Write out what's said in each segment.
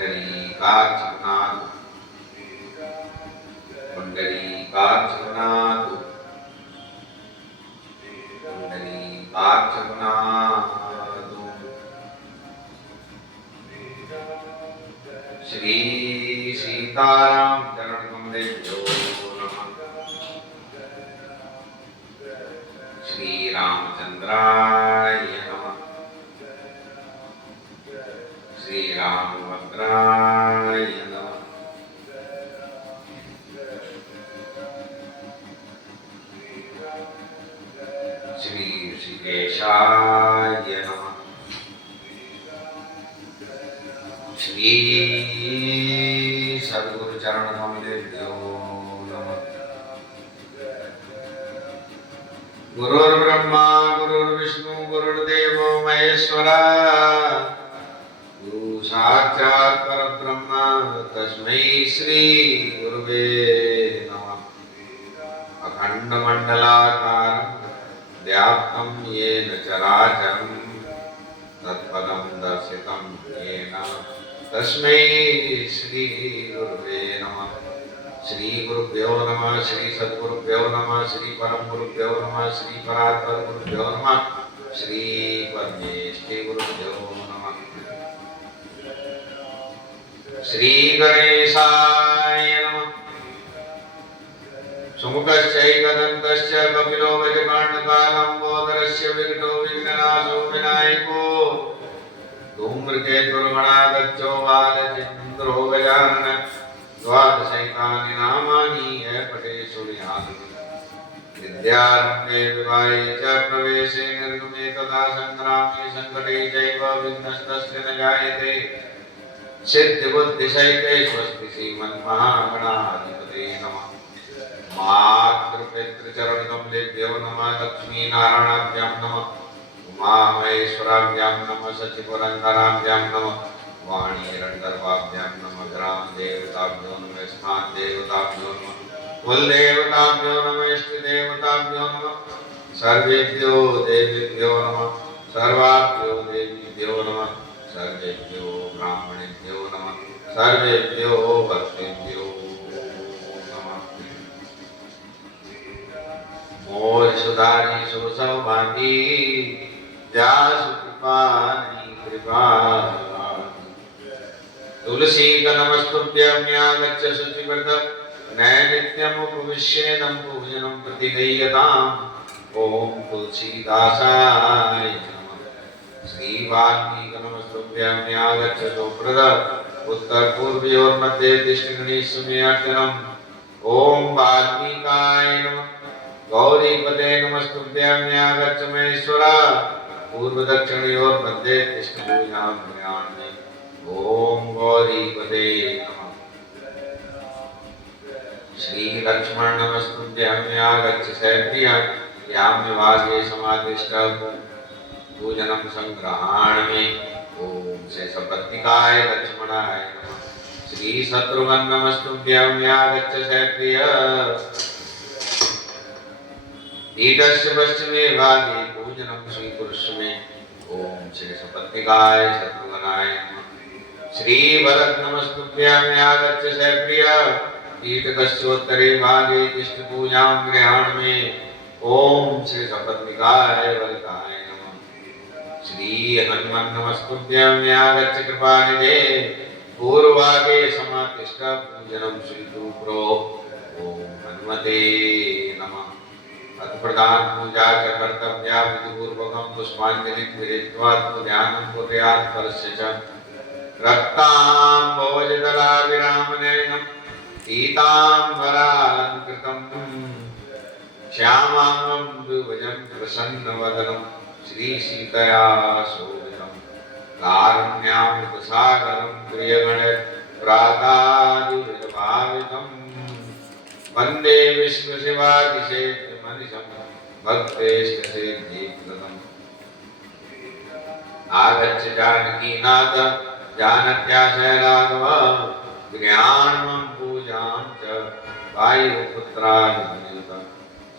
पुंडरीकाक्षनाथ पुंडरीकाक्षनाथ पुंडरीकाक्षनाथ। श्री सीताराम चरण कमलेभ्यो नमः। श्री रामचंद्राय नमः। श्री रामभद्राय नमः। श्री ऋषिकेशाय नमः। श्री सद्गुरु चरण कमलेभ्यो नमः। गुरुर्ब्रह्मा गुरुर्विष्णु गुरुर्देवो महेश्वरा गुरु साक्षात् परब्रह्म तस्मै श्री गुरुवे नमः। अखंडमंडलाकारं व्याप्तं येन चराचरं तत्पदं दर्शितं येन तस्मै श्री गुरुवे नमः। श्री गुरुभ्यो नमः। श्री सद्गुरुभ्यो नमः। श्री परम गुरुभ्यो नमः। श्री परात्पर गुरुभ्यो नमः। श्री परमेष्टि गुरुभ्यो नमः। श्री गणेशाय नमः। सुमुखश्चैकदन्तश्च कपिलो गजकाण्डकालम्बोदरस्य विघ्नो विघ्ननाशो विनायको धूम्रकेतुर्गणागच्छो बालचन्द्रो गजानन द्वादशैतानि नामानि पठे शृणुयात्। विद्यारम्भे विवाहे च प्रवेशे निर्गमे तथा सङ्ग्रामे सङ्कटे चैव विघ्नस्तस्य न जायते। सिद्धिबुद्धिसहिते स्वस्ति श्रीमन्महागणाधिपते नमः। मातृपितृचरणकमलेभ्यो नमः। लक्ष्मीनारायणाभ्यां नमः। उमामहेश्वराभ्यां नमः। सचिपुरन्दराभ्यां नमः। वाणीरण्डर्वाभ्यां नमः। ग्रामदेवताभ्यो नमः। स्थानदेवताभ्यो नमः। कुलदेवताभ्यो नमः। इष्टदेवताभ्यो नमः। सर्वेभ्यो देवेभ्यो नमः। सर्वाभ्यो देवीभ्यो नमः। सर्वेभ्यो ब्राह्मणेभ्यो नमः। सर्वेभ्यो भक्तेभ्यो नमः। मोर सुधारी सुसौभागी जासु कृपानि कृपा तुलसी नमस्तुभ्यं यागच्छ शुचिव्रत नैनित्यमुपविश्येदं पूजनं प्रतिगय्यताम्। ओम तुलसीदासाय नमः। श्री वाल्मीकि नमस्तुभ्यं यागच्छ सुप्रद उत्तर पूर्वयोर्मध्ये तिष्ठगणेशमे अर्चनम्। ओम वाल्मीकाय नमः। गौरीपते नमस्तुभ्यं यागच्छ महेश्वरा पूर्व दक्षिणयोर्मध्ये तिष्ठपूजां गृहाणि। ओम गौरीपते नमः। श्री लक्ष्मण नमस्तुभ्यं यागच्छ सैप्रिय याम्यवागे समादिष्ट पूजनं संग्रहाणि। ओम शेषपत्निकाय लक्ष्मणाय नमः। श्री शत्रुघ्न नमस्तुभ्यं यागच्छ सैप्रिय ईटस्य पश्चिमे भागे पूजनं स्वीकुरुष्व मे। ओम शेषपत्निकाय शत्रुघ्नाय नमः। श्री भरत नमस्तुभ्यं यागच्छ सैप्रिय ईटकस्योत्तरे भागे तिष्ठपूजां गृहाण मे। ओम शेषपत्निकाय भरताय नमः। श्री हनुमन् नमस्तुभ्यं यागच्छ कृपानिधे पूर्वभागे समातिष्ठ पूजनं स्वीकुरु। ओम हनुमते नमः। तत्प्रदान पूजा च कर्तव्या विधिपूर्वकं पुष्पाञ्जलिं विहित्वा ध्यानं कुर्यात् परस्य च रक्ताम्भोजदलाभिरामनयनं पीताम्बरालङ्कृतं श्यामाङ्गं द्विभुजं प्रसन्नवदनं श्रीसीतया शोभितं कारुण्यामृतसागरं प्रियगणप्रादादुर्भावितं वन्दे विश्वशिवादिशेषमनिशं भक्तेष्टसिद्धिप्रदम्। आगच्छ जानकीनाथ जानक्याशय राघव गृहाणं पूजां च वायुपुत्रादिनियुत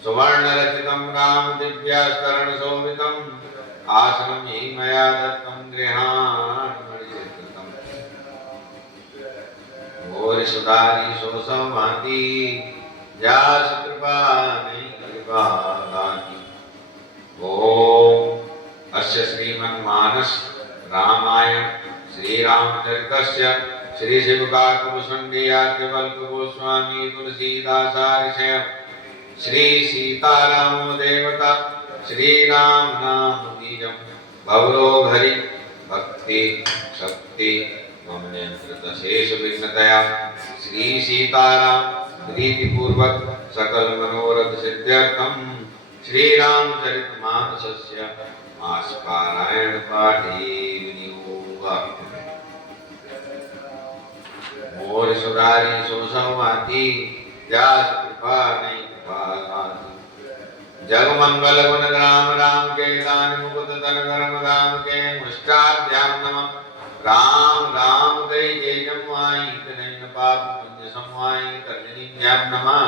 सुवर्णरचितं राम दिव्यास्तरणशोभितम् आसनं हि मया दत्तं गृहाणमणिचित्रितम्। मोर सुधारी सो समाधि जास कृपा नहीं कृपा दानी। ओम अस्य श्रीमन्मानस रामायण श्री रामचरितस्य श्री शिवकाकुसुंडियाज्ञवल्क गोस्वामी तुलसीदासार्षय श्री सीताराम देवता श्री राम नाम बीजम भवरो हरि भक्ति शक्ति मम नियंत्रित शेष विघ्नतया श्री सीताराम प्रीति पूर्वक सकल मनोरथ सिद्ध्यर्थम श्री रामचरितमानसस्य मास पारायण पाठे विनियोग। मोर सुधारी सो संवाति जास कृपा नहीं कृपा। जग मंगल गुण राम राम के दान मुकुट धन धर्म राम के मुष्टाभ्याम नमः। राम राम गई जय जमुआई तनैन पाप पुण्य समवाई तर्जनीभ्याम नमः।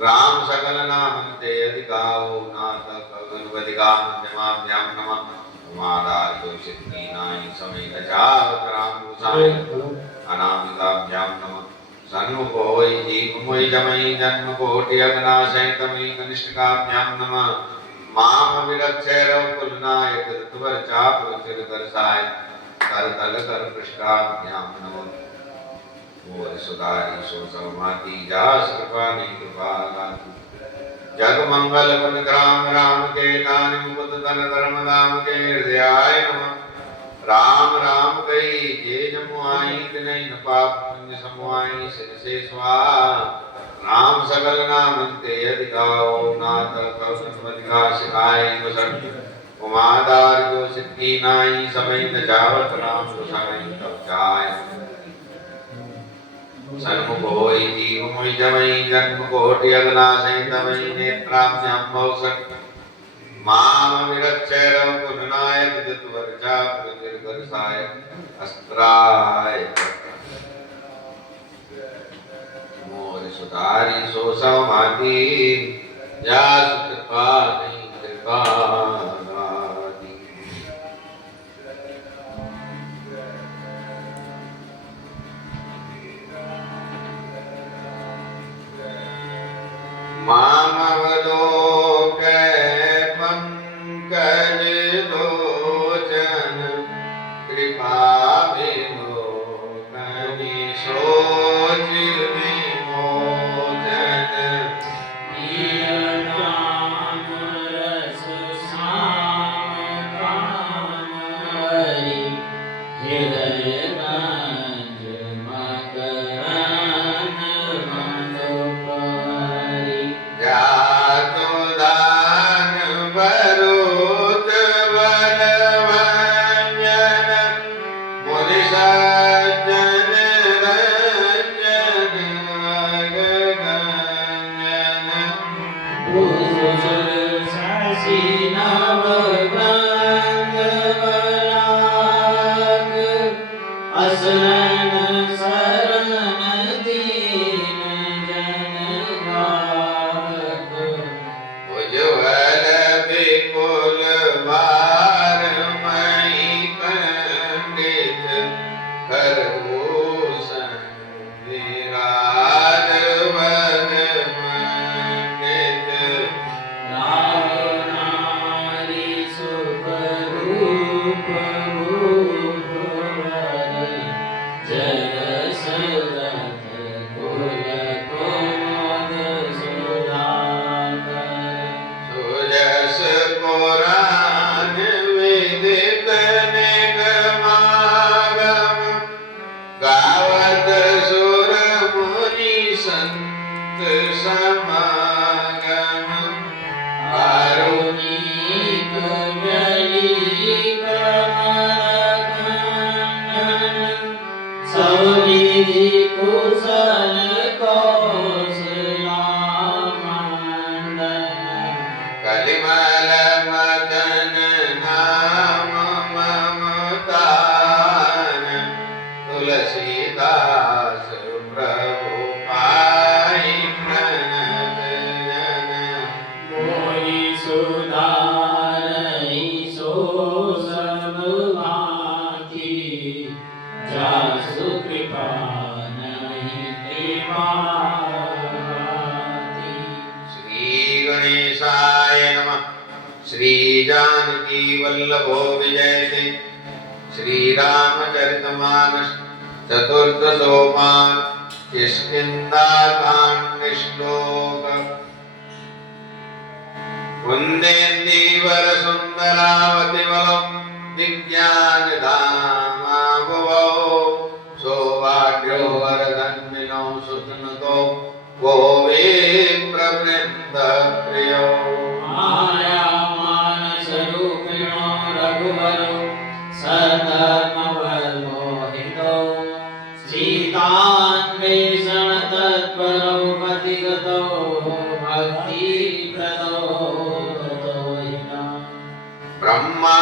राम सकल नाम ते अधिकाओ नाथ कगुरुवदिगाम जमाभ्याम नमः। उमादार जो सिद्धि नाई समेत जावत राम गुसाई अनामिकाभ्याम नमः। सन्मुखो वै दीपमयि जमयि जन्म कोटि अग्नाशय तमयि कनिष्ठकाभ्याम नमः। माम विरक्षय रघुकुलनायक ऋतुवर चाप चिर दर्शाय कर तल कर पृष्ठाभ्याम नमः। मोर सुधारी सो समाधि जास कृपा नहीं कृपा दातु। जग मंगल गुण ग्राम राम के दान मुकुट धन धर्म धाम के हृदयाय नमः। राम राम गई जे जमुआई तिनैन पाप पुण्य समवाई सिर से स्वाहा। राम सकल नाम ते अधिकाओ नाथ कवचमधिका सिखाए वसत। उमादार जो सिद्धि नाई समेत जावत राम गुसाई तब जाय। सन्मुख होई जीवमयि जमयि जन्म कोटि अग्नाशय तमयि नेत्राभ्याम भवसत्। माम विरक्षय रघुकुलनायक ऋतुवर चाप चिर दर्शाय अस्त्राय। मोर सुधारी सो समाधि जास कृपा नहीं कृपा दानी। मामवलोक पंकज लोचन कृपा विलोकन सोच विमोचन। नाम रस श्याम काम हरि हृदय गंज मकरंद मंदोपरि। जातो दान बरोत बलवंजन मुनि सज्जन रंजन अगगंजन। शशि नव गंध बलाक असरन शरण दीन जन गाहक। उज्ज्वल विपुल वारमयि पंडित करभूषण विराज वदमंडित। राम नारी सुखरूप रूपवर जरस रथ कुल कुमुद सुधाकर। सुजस पुराण विदित निगमागम गावत सुर मुनि संत समागम। कारुणिक व्यलिक मनखंडन सौनिधि कुशल कौशलामंडन। कलिमल मदन नाम ममतान तुलसीदास प्रभु पाई प्रणत जन। मोहि सुधारहि सो सब भांति जासु कृपा नहीं जानकी वल्लभो विजयते। श्री रामचरितमानस चतुर्थ सोपान किष्किंधाकांड श्लोक। कुन्देन्दीवर सुंदरावतिवलं विज्ञानधामाभुवौ। सौभाग्यो वरदन्मिनो सुतनुतो वो विप्रवृन्दप्रियो। माया मानसरूपिणो रघुवरो सधर्मवल्मोहितो। सीतान्वेषणतत्परो गतिगतो भक्तिप्रदो ततोऽहिनः। ब्रह्मा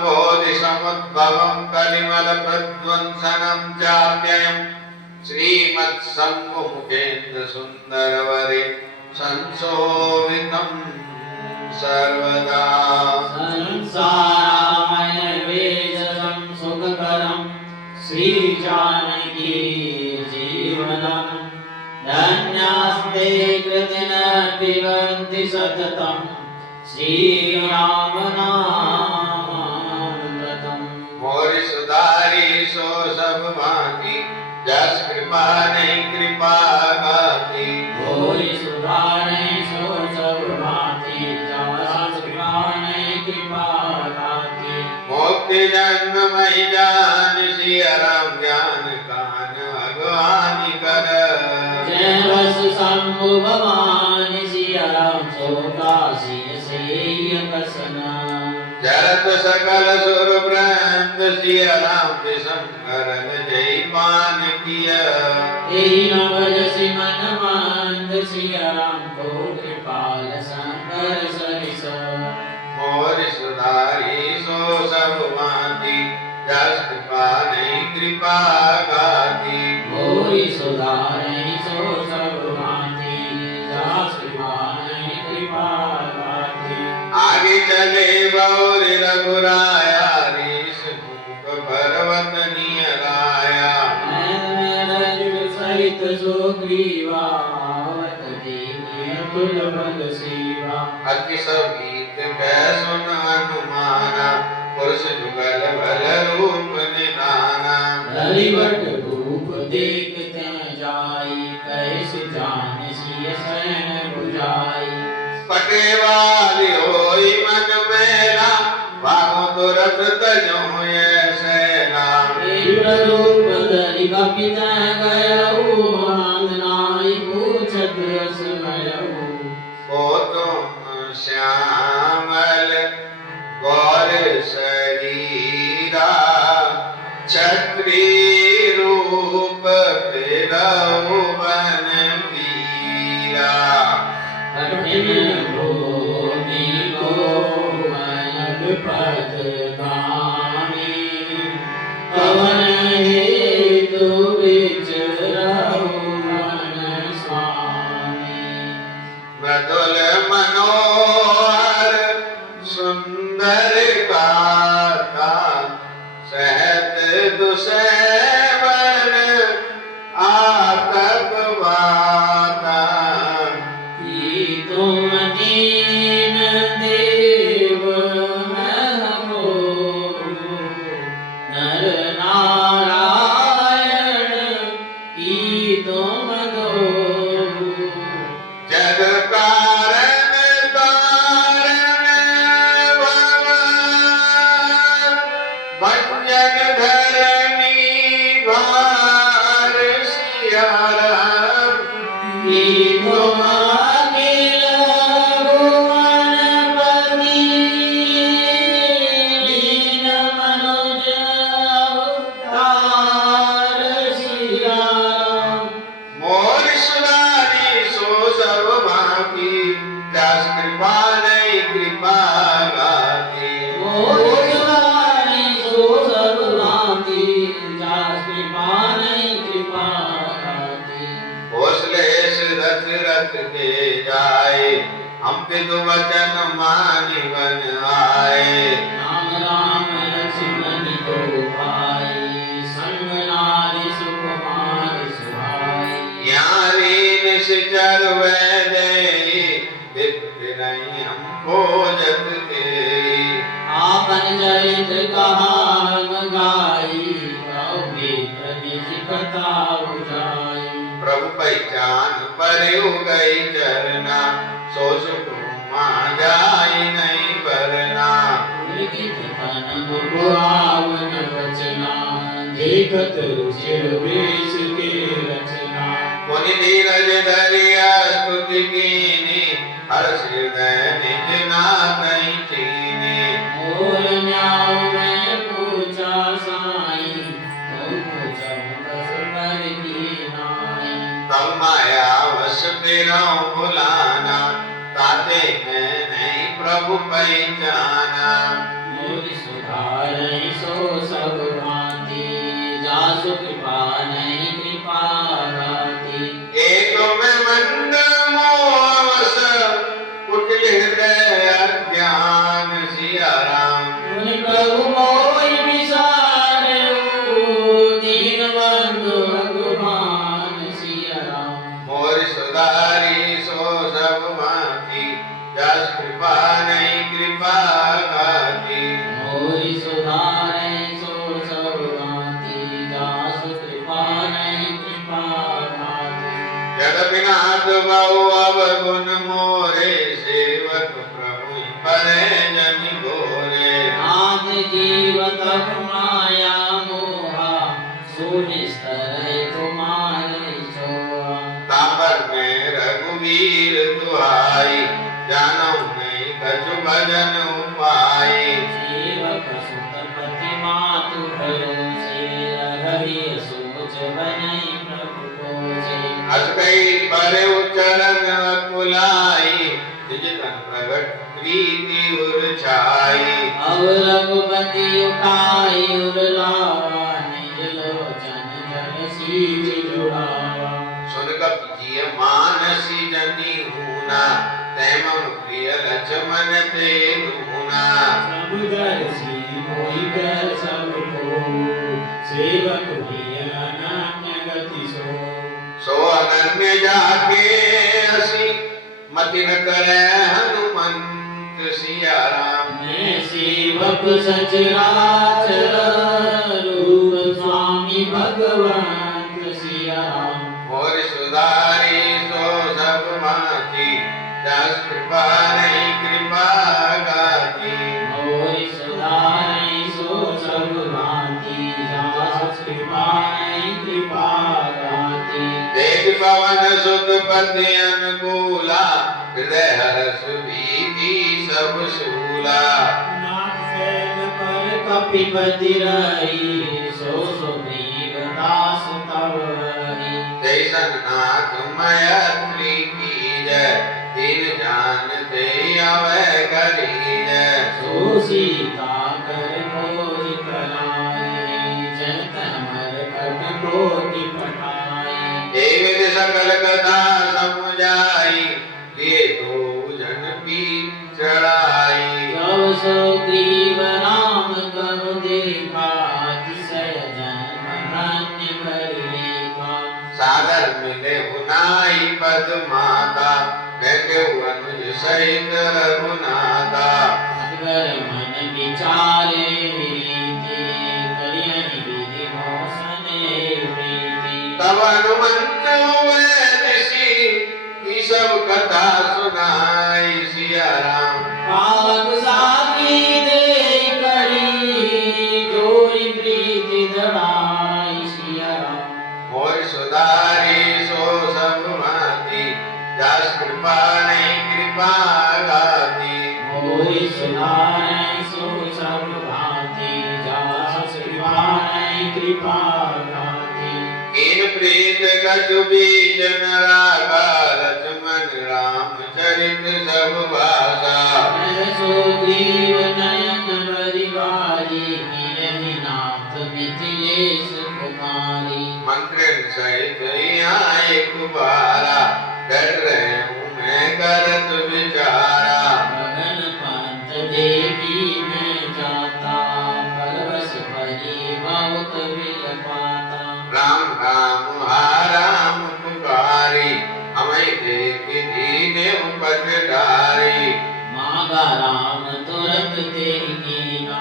बोधिसमुद्भवं कलिमलप्रध्वंसनं चाप्ययम् श्रीमत्सम्मुखेन्द्र सुन्दरवरे संशोभितं सर्वदा। संसारामय वेशं सुखकरं श्रीजानकी जीवनं। धन्यास्ते कृतिना पिबन्ति सततं श्रीरामनामामृतम्। मोरि सुधारी सो सब भांति जस कृपा नहीं कृपा गाती। मोरि सुधारे सो सब भांति जस कृपा नहीं कृपा गाती। मोक्ति जन्म मही जान सिया राम ज्ञान कान भगवान कर। जय बस शंभु भवानी सिया राम सो काशी सैय कसना। जरत सकल सुर ब्रंद सिया राम शंकरन जय पान किया। भजसि मन मंद सिया राम को कृपाल शंकर सरिस। मोरि सुधारी सो सब भांति जस कृपा नहीं कृपा गाती। मोरि सुधारे सो सब भांति जस कृपा नहीं कृपा गाती। आगे चले बौरि रघुराया रीस मुख पर्वत नियराया। सहित सुग्रीवावत दीनी अतुल बल सेवा। अति सगीत कै सुन हनुमाना पुरुष जुगल बल रूप निधाना। हरिवट रूप देखते जाई कैसे जान सिय सैन बुझाई। पटे वाली होई मन मेला भागो तुरत तजो ये सेना। रूप धरि कपित गयऊ नंदनाई पूछत रस गयऊ। ओ तुम श्यामल गौर शरीरा छत्री रूप फिरऊ वन पीरा। कठिन भूमि को मन पद गामी। कवन हेतु विचरऊ मन स्वामी। मृदुल मनोहर सुंदर गाथा सहत दुसेवन आतप वाता। तुम दीन देव महमो नर नारायण की तुम दो। जग कारण कारण भगवान भंजन धरणी भार सिया राम। की तुम अखिल भुवनपति दीन मनुज अवतार सिया राम। मोरि सुधारी सो सब भांति जस कृपा नहीं कृपा गाती। मोरि सुधारे सो सब भांति जस कृपा नहीं कृपा गाती। कौशलेश रथ रथ के जाए हम पितु वचन मानि बन आए। राम राम लक्ष्मण को पाई संग नारी सुकुमार सुहाई। यारी निश्चर वैदे विप्र नहीं हम खोजत के। कथा बुझाई प्रभु पहचान पर गई चरना सो सुख जाई नहीं बरना पुलकित तन मुआवन वचना देखत रुचिर वेश के रचना मुनि नीरज धरिया स्तुति कीनी हर्ष हृदय निज नाथ चीनी मोर न्याव में पूछा साई तो पूछा बस कर दीनाई तब माया वश फिरौ बुलाना ताते मैं नहीं प्रभु पहचाना मोर सुधारई सो सब भांति जासु कृपा नहीं कृपा राती एक में मंद मोहवश कुटिल हृदय अज्ञान सिया राम मुनि प्रभु मोहि विसारऊ दीन बंधु भगवान सिया राम मोर सुधारी सो सब माती जस कृपा नहीं कृपा गाती मोहि सुधारै सो सब भांति जासु कृपा नहीं कृपा राती जग विनाश बहु अवगुण मोरे सेवक प्रभु परे जनि गोरे नाथ जीव तब माया मोहा सुनिस्तरै तुम्हारे छोहा तापर में रघुवीर दुहाई जानौ नहीं कछु भजन उपाय सेवक सुत पति मातु भरोसे रघुवीर सोच बनई प्रभु कोसे अस कई पर उच्चरण अकुलाई निज तन प्रगट प्रीति उर छाई अब रघुपति उठाई उर लावा निज लोचन जल सीध जुड़ावा सुन कपि मानसी जनी हूना तैम प्रिय लक्ष्मण ते दूना सब दर्शी मोहि कर सब को सेवक प्रिय अनन्य गति सो सो अनन्य जाके असी मति न करे हनुमंत सिया राम मैं सेवक सचराचर रूप स्वामी भगवंत सिया राम और सुधारी सो सब माती दस कृपा नहीं कृपा गाती मोरि सुधारै सो सब भांति जासु कृपा नहीं कृपा गाती देख पवन सुत पति अनुकूला हृदय हर्ष भीति सब सूला नाथ सैन पर कपिपति रही सो सुग्रीव दास तव रही जैसन नाथ मैत्री की जय तीन जान दे अवै करी जय सो सीता कर खोज कराई जन मर कट कोटि पठाई देव सकल कथा समुझाई लिए दो जन पी चढ़ाई जब सुग्रीव राम करो देखा तिसय जन्म धन्य कर लेखा सागर मिले उनाई पद माता बैठे अनुज सहित रघुनाथा अगर मन विचारे रीति करियनि विधि मोसने प्रीति तब हनुमंत हुए ऋषि की सब कथा सुनाई सिया राम पावक साकी दे करी जोरी प्रीति धराई सिया राम और सुधारी सो सब माती जस कृपा नहीं कृपा गाती मोहि सुधारै सो सब भांति जासु कृपा नहीं कृपा गाती कीन प्रीत कछु बीच न रागा लक्ष्मण राम चरित सब भाषा मैं सुग्रीव नयन बरिवारी मिलहि नाथ मिथिलेश कुमारी मंत्रण सहित यहाँ एक बारा कर रहे हूँ मैं करत विचारा गगन पंथ देवी मैं जाता परवश परी बहुत विलपाता राम राम हा राम पुकारी हमें देख दीने उपचारी मागा राम तुरंत तेरी कीना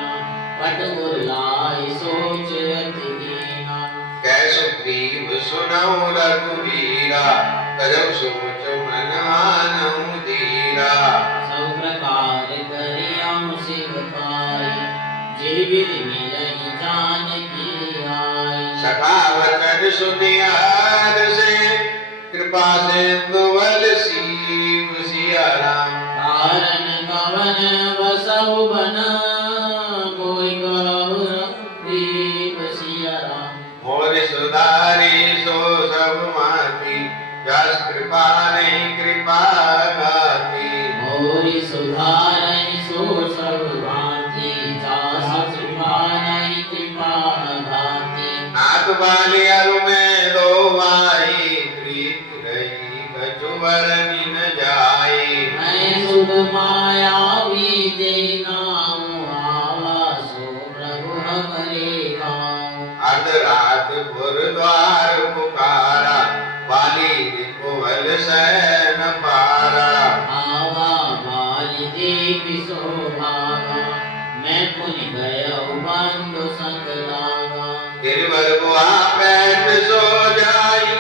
पट उरलाई सोच रति कीना कैसु प्रिय सुनऊ रघुवीरा कजब सोच मन आनऊ धीरा सब प्रकार करियम सिख पाई जे विधि मिलहि जानकी आई सखा वचन सुनियार से कृपा सिंधु बल सीव सिया राम कारण गवन बसहु बन मोहि गौर दीप सिया राम मोर सुधारी सो सब माती जस कृपा नहीं कृपा गाती मोहि सुधारहि सो सब भांति जास कृपा नहीं कृपा भांति नाथ बाली अरु में दो भाई प्रीत रही कछुवर निन जाई मैं सुध मायावी जे नाम आवा सो प्रभु हमरे गाँव अर्धरात गुरुद्वार पुकारा बाली रिपुवल सैन पारा आवा बाली देवी शोभागा मैं पुनि गया बंधु संग लागा गिरवर गुहा बैठ सो जाई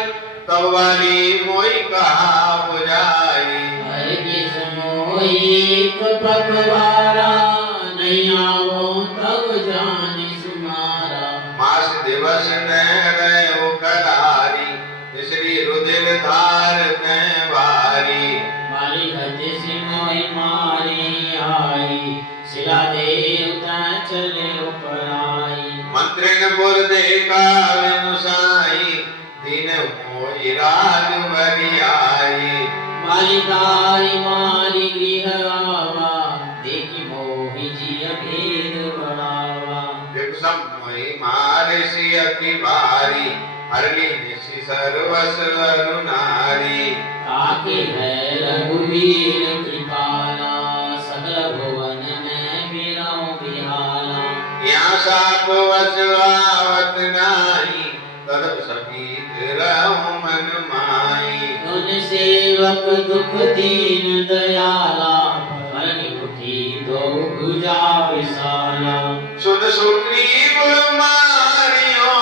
तब वाली मोई कहा बुझाई हर किस मोहि पकवारा नहीं आवो तब जानि सुमारा मास दिवस न गयो करारी तीसरी रुधिर धार न भारी माली हति सिमोहि मारी आई शिला देवता चले उपराई मंत्रिन पुर देखा विनुसाई दीन मोहि राज बरियाई मालिकाई मारी गृह आवा देखी मोहि जिय भेद बढ़ावा विपसम मोहि मारिषि अति भारी हरली निशि सर्वस अरु नारी ताके है रघुवीर कृपाला सकल भुवन में बिराउ बिहाला यहाँ साप वच आवत नाही कदम समीत रहु मन माई सुन सेवक दुख दीन दयाला मरनि उठी दो भुजा विशाला सुन सुग्रीव मारियो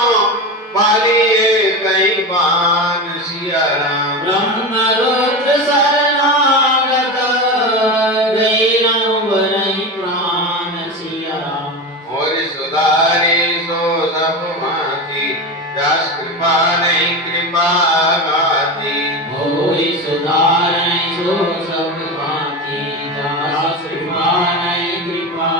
पालिए कई बान सिया राम ब्रह्म रुद्र शरणागत गई राम वरहि प्राण सिया राम और सुधारी सो सब माती जस कृपा नहीं कृपा गाती मोहि सुधारहि सो सब भांति जास कृपा नहीं कृपा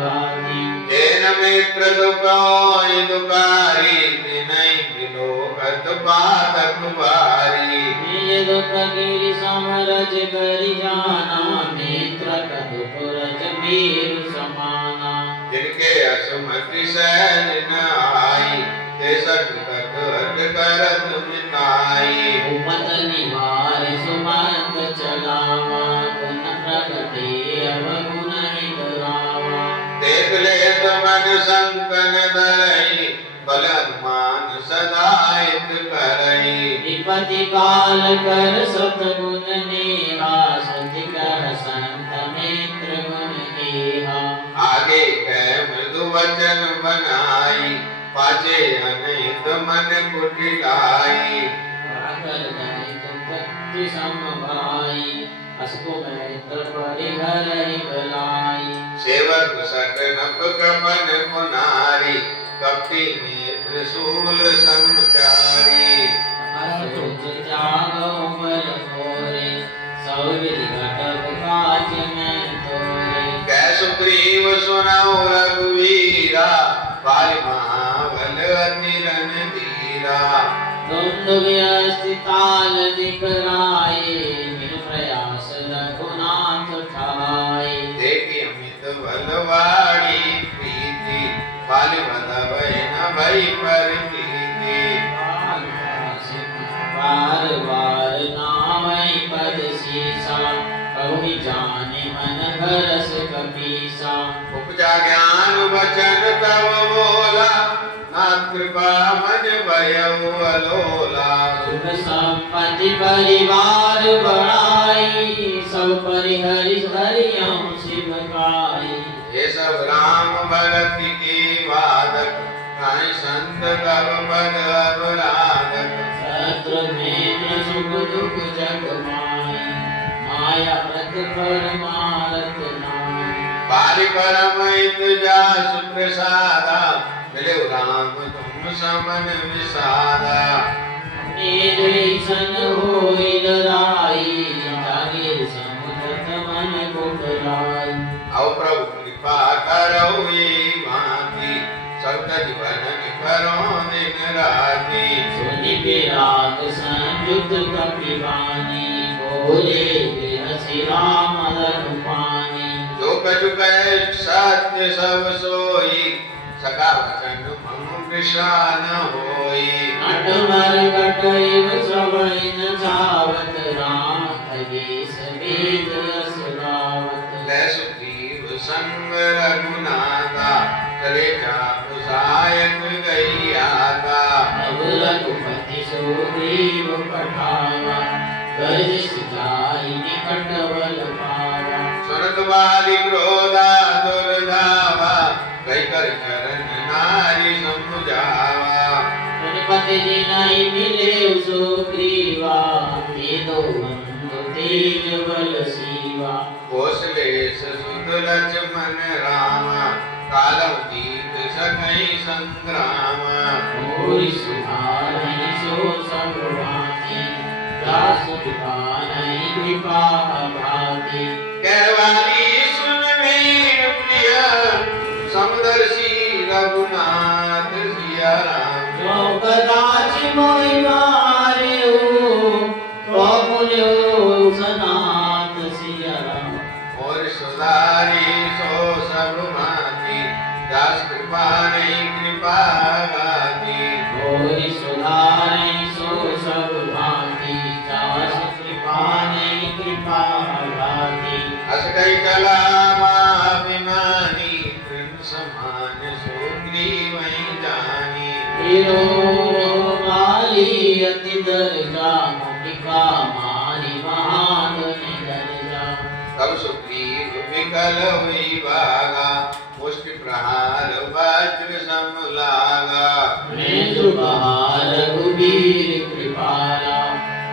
गाति जैन मित्र दुखाई दुकारी तिनई बिलोकत बाधक बारी निज दुख गिरि समरज करि जाना नेत्र कदुख रज मेरु समाना जिनके असमति सहज न आई ते सटकट अट करत मिटाई उपत निवार सुमंत चलावा गुण प्रगटे अवगुण हितरावा देख ले तो मन संकन धरई बल अनुमान सदायत करई विपति काल कर सतगुण नेहा सति कर संत मित्र गुण गेहा आगे कह मृदु वचन बनाई पाछे अनहित मन कुटिलाई कर गए तुम समभाई असको मैत्र परिहर बलाई सेवक सट नप कपन कुनारी कपटी नेत्र शूल संचारी असुच त्यागो बल थोरे सब विधि घटक काज में तोरे कै सुग्रीव सुनऊ रघुवीरा बाली महाबल अति रणधीरा दुंदुभ्यस्ति ताल दिखराए निर प्रयास रघुनाथ ठाए देखी अमित बलवाड़ी प्रीति बाली बलवै न भई परिप्रीति बार बार नामई पद सीसा कहुनि जाने मन हरस कपीसा उपजा ज्ञान वचन तव बोला नाथ कृपा मन भयउ अलोला सुख संपत्ति परिवार बढ़ाई सब परिहरि हरियम शिव गाई ये सब राम भरत की बाधक काई संत कब पद अपराधक पाया व्रत परमारथ नाम। बाली परम हित जासु प्रसादा मिले राम तुम समन विसादा। मेरे सन होई लड़ाई जागे समुझत मन बुकराई। आओ प्रभु कृपा करो ये भांति सबका जीवन करो दिन राति। सुनि विराग संयुक्त कपिवानी बोले हसी राम लनुपानी। जो कछु कहे सत्य सब सोई सका वचन मम कृषान होई। नटवर कटैव श्रवण जावत राम कहे सवेद रस गावत। लै सुग्रीव संग रघुनाथा चले चापु सायक गई आगा। अब रघुपति सुग्रीव पठावा गज सिचाई निकट बल पावा। सुनत बाली क्रोधा दुर्धावा कई कर चरण नारी समुझावा। गणपति जी नहीं मिले सुग्रीवा ते दो बंधु तेज बल सीवा। कौशलेश सुत लक्ष्मण रामा कालौ जीत सकई संग्राम। मोरि सुधारहि सो सब भांति दास कृपालहि कृपा भांति। कहवाली सुन वीर प्रिय समदर्शी रघुनाथ सिया राम। जो कदाचि मोहि मारेउ तो पुण्यो सनाथ सिया राम। और सुधारी सो सब भांति दास कृपा नहीं कृपा गाती। मोरि सुधारहि सो सब भांति दास कृपा नहीं कृपा भांति। अस कई कला महाभिमानी कृष्ण समान सुग्रीव जानी। फिरो वाली अति दर्जा मुटिका मारी महान निदर्जा। तब सुग्रीव विकल हुई भागा मुष्टि प्रहार वज्र सम लागा। मैं जुबार रघुबीर कृपाला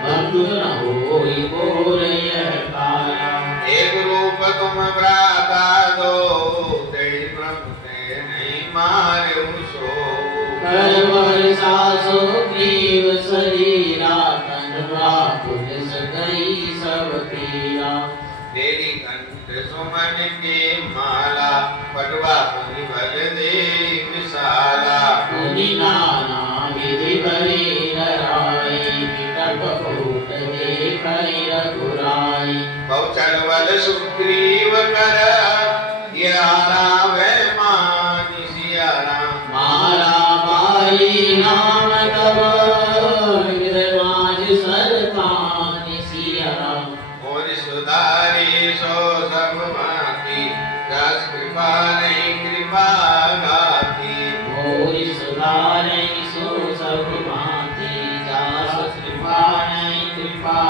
बंधु न होई घोर यह काला। एक रूप तुम भ्राता दो तेरी प्रभु ते नहीं मारे सो। कर वर्षा सुग्रीव शरीरा कंधवा पुलिस गई सब पीरा। तेरी कंठ सुमन के माला पटवा पुनि बल दे विशाला। मुनि नाना विधि बलि लड़ाई विकट कूट देखै रघुराई। बहुचल बल सुग्रीव कर ये आरावे मानि सिया राम। मारा बाली नाम तब विरमाज सरतानि सिया राम। और सुधारी सो सब भांति दास कृपा नहीं कृपा गाती। मोरि सुधारहि सो सब भांति दास कृपा नहीं कृपा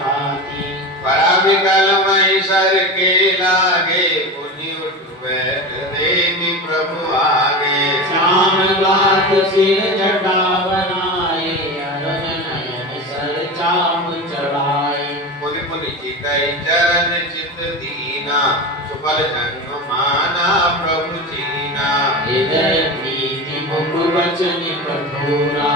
गाती। परा विकल मई सर के लागे पुनि उठ बैठ देवी प्रभु आगे। श्याम गात सिर जटा बनाए अरन नयन सर चाम चढ़ाए। पुनि पुनि चितई चरण चित दीना सुफल जन्म माना प्रभु चीना। हृदय प्रीति मुख वचन कठोरा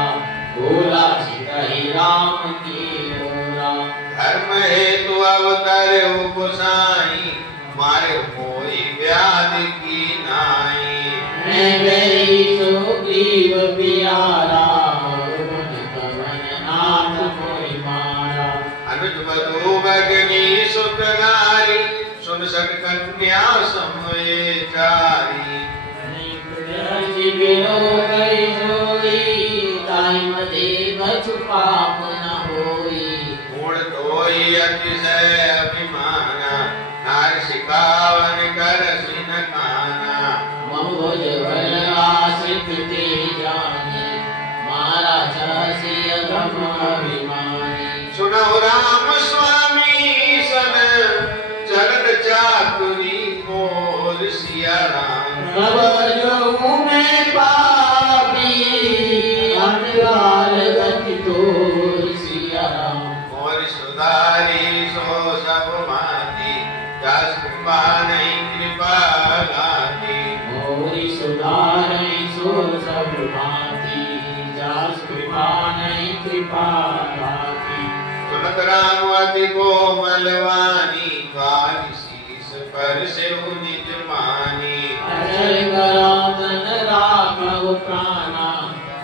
भोला चितहि राम की ओरा। धर्म हेतु अवतर उपसाई मारे मोहि व्याधि की नाई। मैं गई सुग्रीव प्यारा मन कवन नाथ मोहि मारा। अनुज बधू भगनी सुत नारी सुन सक कन्या समय चारी। बिलो गई जोई ताई मदे बछु पाप न होई। गुण तोई अतिशय अभिमाना नार सिखावन कर सिन काना। ममोज बल आश्रित ते जानी मारा चासी अधम अभिमानी। सुनौ राम स्वामी सन चरण चातुरी मोर सिया राम। प्रभ जो मैं पापी अंधकार गति तोर सिया राम। मोर सुधारी सो सब मान कृपा दाती। सुनत राम अति कोमल वाणी, वाली शीस पर सेउ निज मानी। अचल करातन राघव प्राणा,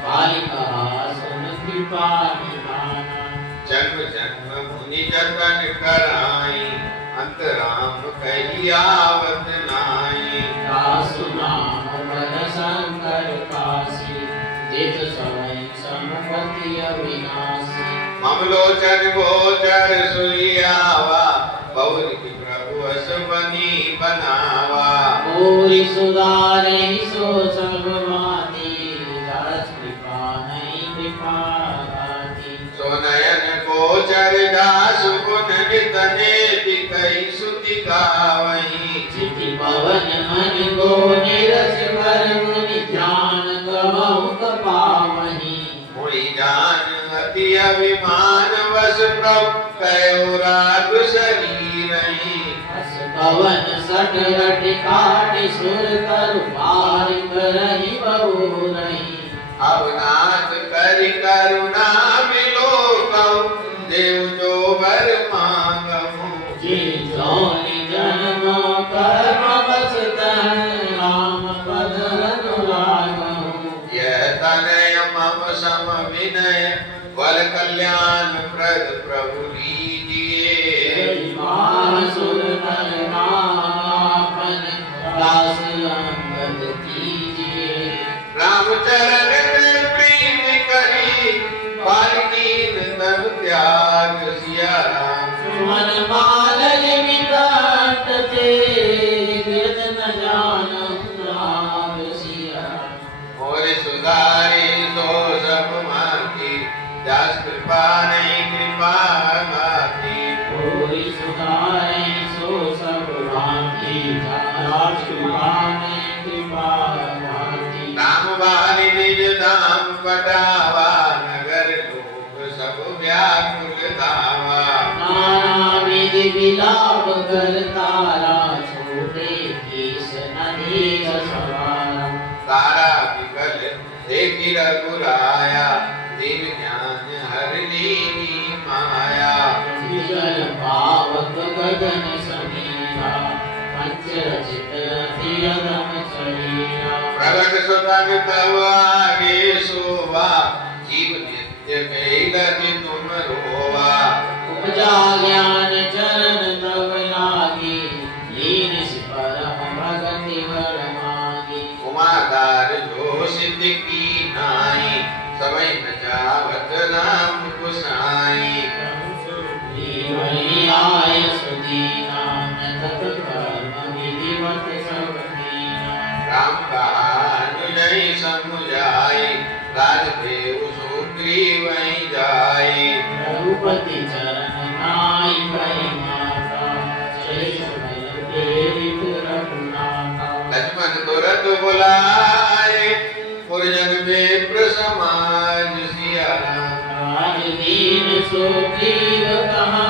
बालिका सुन कृपा निधाना। जन्म जन्म मुनि जतन कराई, अंत राम कही आवत नाई। दासु नाम पद शंकर काशी, जित समय समपति अविनाशी। ममलोचन गोचर सुरियावा, पौर की प्रभु अस बनी बनावा। पूरी सुधारे सो सब माती, दास कृपा नहीं कृपा दाती। सो नयन गोचर दासु गुण नितने, कई सुति गावहीं। चिति पवन मन को निरस कर, मुनि ध्यान गवहु कपावहीं। मुनि जान अति अभिमान, वस प्रभु कयो राग शरीरहीं। अस पवन सट रट काट, सुर तरु पार करहि बहु नहीं। अब नाथ करि करुणा बिलोकहु, देव जो वर मांगहु। जी जोनि जन्म कर्म बस तन, राम पद अनुरागहु। यह तनय मम सम विनय, बल कल्याण प्रद प्रभु लीजिए। सुर नर नापन, दास अंगद कीजिए। रामचरण में प्रेम करी, बालकीन तन त्याग सिया राम। मन माल विकट थे, गिरत न जानहु नाम सिया। मोर सुधारी सो सब माती, दास कृपा नहीं कृपा माती। कोई सुधारे सो सब भांति, दास कृपा नहीं कृपा दाती। राम बाली निज धाम पटावा, नगर लोक सब व्याकुल धावा। नाना विधि विलाप करतारा, छोटे कीस नदीर सवारा। तारा विकल देखि रघुराया, दीन ज्ञान हर लीनी माया। विजल पावक गगन समीरा, पंच रचित रति अगम शरीरा। प्रगट सुतन तब आगे सोवा, जीव नित्य कैलति तुम रोवा। उपजा ज्ञान चरण तब लागी, लीन परम भगति वर मागी। उमादार जो सिद्धि की नाई, सबई न जावत नाम कुसाई। जीवनी आय सुदीना, तत कर्म विधिवत सब कीना। राम कहा अनुजय समुझाई, राजदेव सुग्रीवहि जाई। रघुपति चरण नाई कहि माता, जय सकल प्रेरित रघुनाथा। लक्ष्मण तुरत बुलाए, पुरजन में प्रसमाज सिया राम। राज दीन सुग्रीव कहा,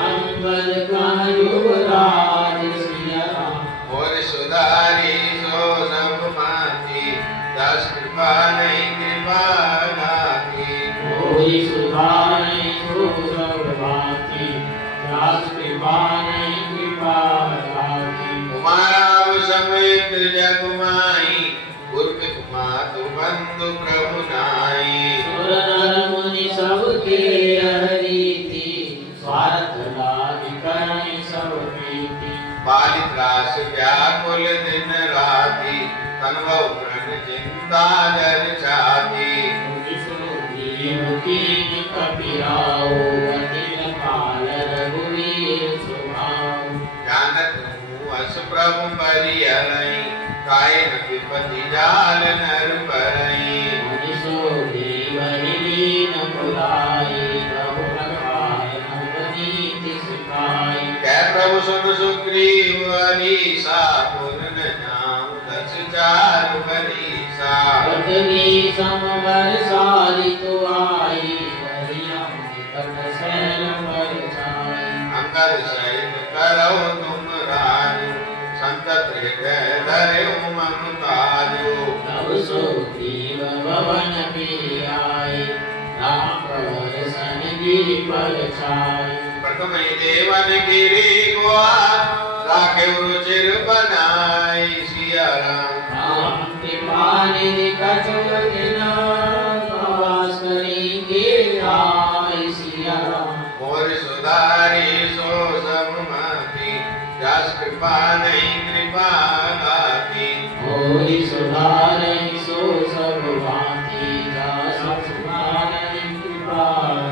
अंगद कहा युवराज सिया राम। और सुधारी सो सब माती, दास कृपा नहीं कृपा दाती। कोई सुधारे सो सब भांति, दास कृपा नहीं कृपा दाती। कुमाराव समेत जग माई, गुरु मातु बंधु प्रभु नाई। सुर नर मुनि सबके हरीति, स्वार्थ लाभ करें सब प्रीति। बाली त्रास व्याकुल दिन राति, तनवौ प्रण चिंता जर छाती। कीन कपिराओ, अतिल काल रघुवीर सुभाओ। जानत हूँ अस प्रभु परियलई, काय न विपति जाल नर परई। मुनि सो देवहि लीन बुलाए, प्रभु प्रकार नवनीति सिखाए। कै प्रभु सुन सुग्रीव हरीसा, पूर्ण नाम दस चार बरीसा। पृथ्वी समवर सारी तो आई, हरिया तट शैल पर छाई। अंगद सहित करौ तुम राजु, संतत हृदय धरौ मम काजु। तब सुग्रीव भवन फिर आए, राम गिरि पर छाई प्रथम देवन गिरी को राखे रुचिर बनाई सिया राम राम कृपा निधि कछुआ दिन प्रवास करेंगे आए सिया राम और सुधारी सो सब माती जास कृपा नहीं कृपा गाती होरी सुधारे सो सब भांति दास सुधारे कृपा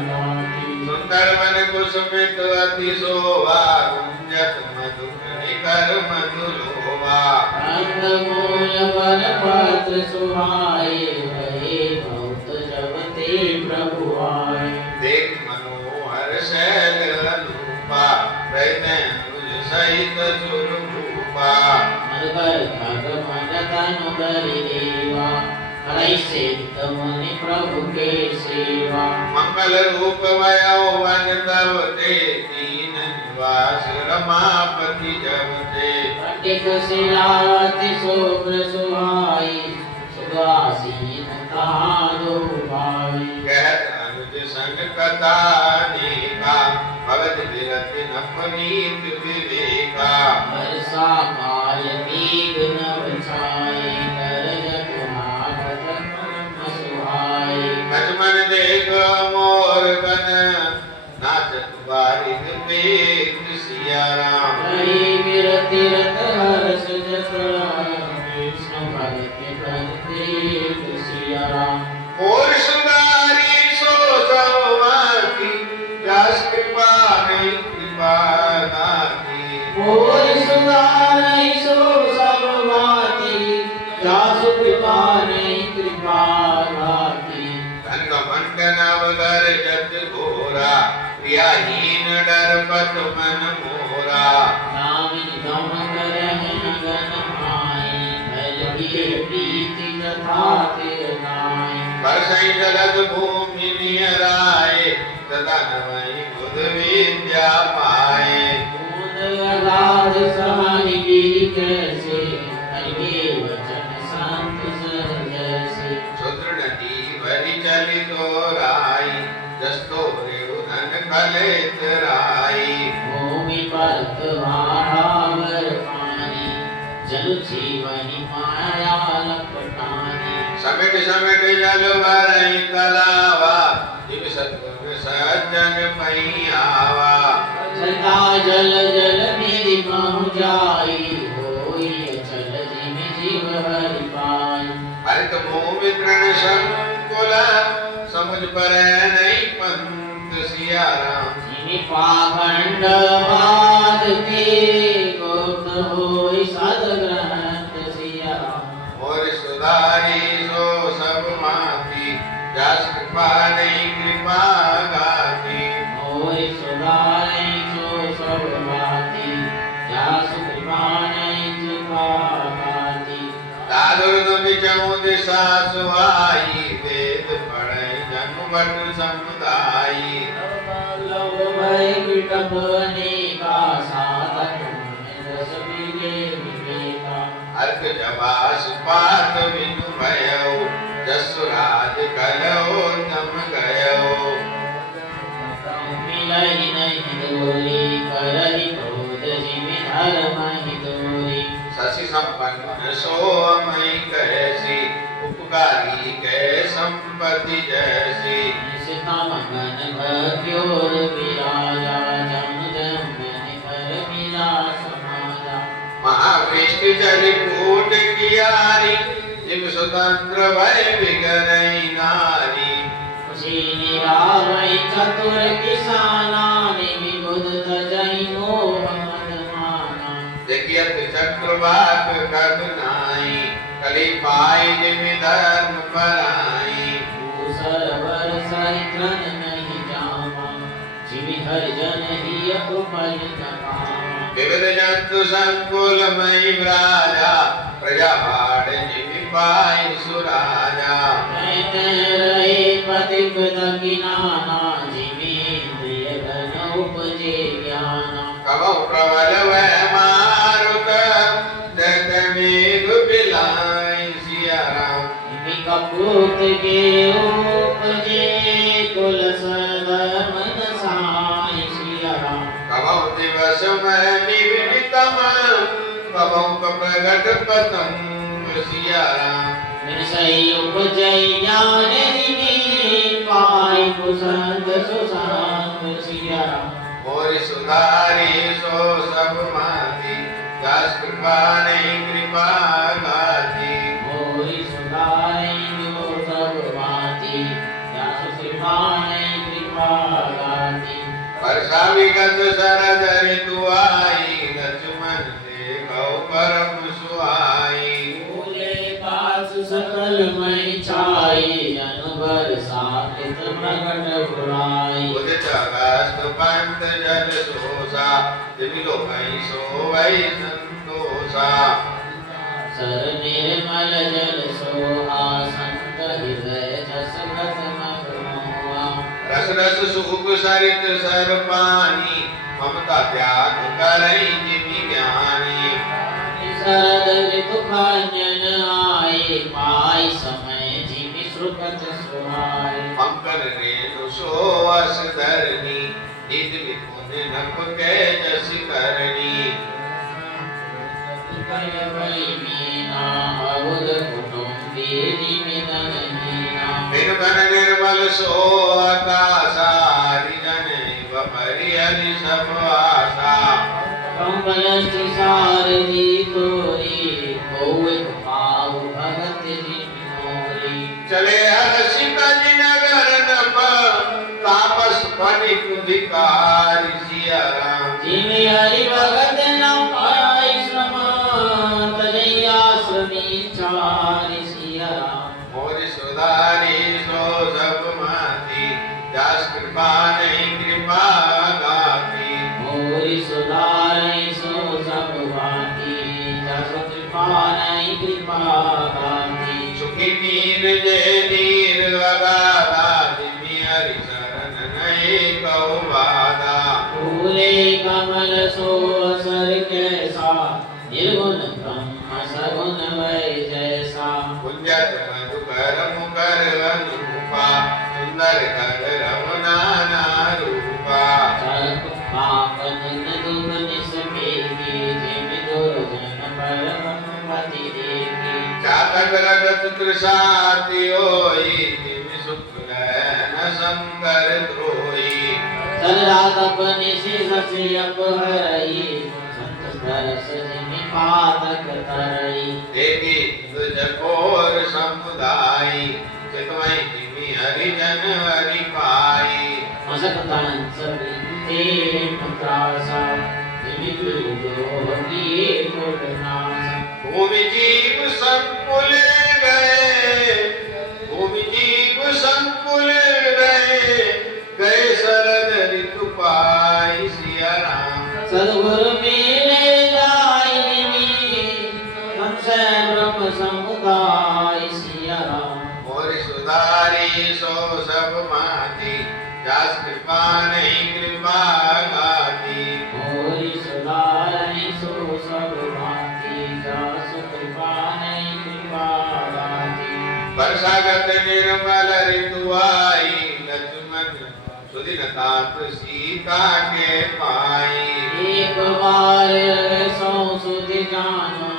दाती सुंदर मन कुसुमित अति शोभा गुंजत मधु निकर मधुलोभा कंद मूल वन पत्र सुहाए भये बहुत जब ते प्रभु आए देख मनोहर शैल अनूपा रहते अनुज सहित सुरभूपा मगर खग मन तनु धरि देवा ऐसे तमनि प्रभु के सेवा मंगल रूप वयो वन तव ते दीन निवास रमापति जब ते पटिक शिलावति शोभ्र सुहाई सुहासीन तारो भाई कहत अनुज संग कथा नेका भगत विरति नपनीत विवेका वर्षा काल मेघ नभ छाए करजत नागत सुहाए लक्ष्मण देख मोर बन नाचत बारिद वेग सिया राम हरि विरति रत हर्ष जस विष्णु भगत भक्ति सिया राम और सुधारी सो सवाती जास कृपा नहीं कृपा नाती और सुधारै सो सब भांति जासु कृपा नहीं कृपा भांति धन मंडन अवगर जत घोरा क्रियाहीन डर पत मन मोरा नाम निगम करहन गन माई भल भी प्रीति जथा तिर नाई बरसई जगत भूमि नियराए सदा नवई बुध विद्या पाए मूल अगाध समाधि गिरि कैसे हरि वचन संत सहजैसे शुद्र नदी भरी चली दोराई जस्तो रेउ धन कलेत राई भूमि परत वारावर पानी जल जीवनि माया लपटानी समिट समिट जल भरई तलावा जिव सत्पुर सज्जन पैयावा सदा जल जल निधि महु जाई होई अचल जिमि जीव हरि पाई हरित भूमि तृण संकुल समुझ पर नहीं पंत सिया राम जिमि पाखंड बाध तेरे गुप्त होई सद ग्रंथ सिया राम और सुधारी सो सब माती जास कृपा नहीं कृपा गाती और सुधारै सो सब भांति जासु कृपा नहीं कृपा भांति दादुर दुनि दिशा सुहाई वेद पढ़ै जन्मट समुदायी लव भय विटप अनेका साधक मन रस बिगे विवेका अर्घ जवास पात बिनु भयो जसुराज कलो तम गयो मिलहि नहीं दोरी करहि क्रोध जिमि धर्महि दोरी शशि संपन्न सो मई कैसी उपकारी कै संपत्ति जैसी निशिता मगन भक्योर विराजा जम जम कर मिला समाजा महावृष्टि जल कूट कियारी जिम स्वतंत्र भय विगरई नारी खुशी निरावै चतुर किसाना निबुध तजै मोह मद माना जगियत चक्रवाक कगनाई कली पाई जिम धर्म पराई सरवर सहित्रन नहीं जामा जिमि हरिजन ही उपज तपामा विविध जंतु संकुल मई राजा प्रजा भाड़ जिमि पाई सुराजा कहते रहे पथिक दकिनाना जिमि इंद्रिय घन उपजे ज्ञाना कबहु प्रबल वह मारुत जग मेघ बिलाई सिया राम जिमि कपूत के उपजे कुल सधर्म प्रगट पतंग सिया राम। सही उपजय ज्ञान निधि पाई कुसंग सुशांत सिया राम। मोरि सुधारी सो सब माती दास कृपा नहीं कृपा गाती। मोरि सुधारी जो सब माती दास कृपा नहीं कृपा गाती। वर्षा विगत शरद ऋतु आई लक्ष्मण देखौ परम सुहाई। फूले कास सकल मई छाई अनबर साकित प्रगट पुराई। उदित अगस्त पंत जल सोसा दिविलो भई सोवै संतोषा। सर निर्मल जल सोहा संत हृदय जस प्रथम मोहा। रस रस सूप सरित सर पानी ममता त्याग करई जिमि ज्ञानी। शरद ऋतु कांजन आए पाई समय जिमि सुकृत सुहाए। अंकन रेणु सो अस धरनी निज विपुन नभ के जस करनी। कय वै मीना अवध कुटुंबी जिमि धन हीना। बिन बन निर्मल सो आकाशा हरिजन बपरि हरि सब आशा। कमलस्थि सारथी तोरी कौविक पाव भगत जिमि मोरी। चले हर्षित नगर नभ तापस फनिक भिखारी सिया राम। जिमि हरि भगत न पाई श्रम तजै आश्रमी चारि सिया राम। मोरि सुधारी सो सब माती दास कृपा नहीं कृपा गाती। मोरि सुधारै सो सब भांति जस कृपा नहीं कृपा गाती। सुखी मीर जय नीर अगाधा जिमि हरि शरण नहीं कौ बाधा। फूले कमल सो असर कैसा निर्गुण ब्रह्म सगुण वै जैसा। कुंजत मधुकर मुकर अनुपा सुंदर कर रमना रूपा। चरक पावन दुख निसमेगी जिमि दुर्जन परमपति देगी। चातक रग पुत्र साति होई जिमि शुक्ल न संकर द्रोही। चल रातप निशिष अपहरई संत सरस जिमि पातक तरई। देवी दुजकोर समुदाय चितवै जिमि हरिजन हरि पाई। मसक तंस वृत्ते मुद्रासा जिमि दुर्योगी कुलनासा। भूमि जीव संकुल गए भूमि जीव संकुल गए शरद ऋतु पाई सिया राम। सद्गुरु मिले जाय निमि हमसे ब्रह्म समुदाय सिया राम। मोरि सुधारी सो सब माती दास कृपा नहीं कृपा गाती। मोरि सुधारै सो सब भांति जस कृपा नहीं कृपा गाती। वर्षागत निर्मल ऋतु आई लक्ष्मण सुदिन तात सीता के पाई। एक बार सौ सुधि जानो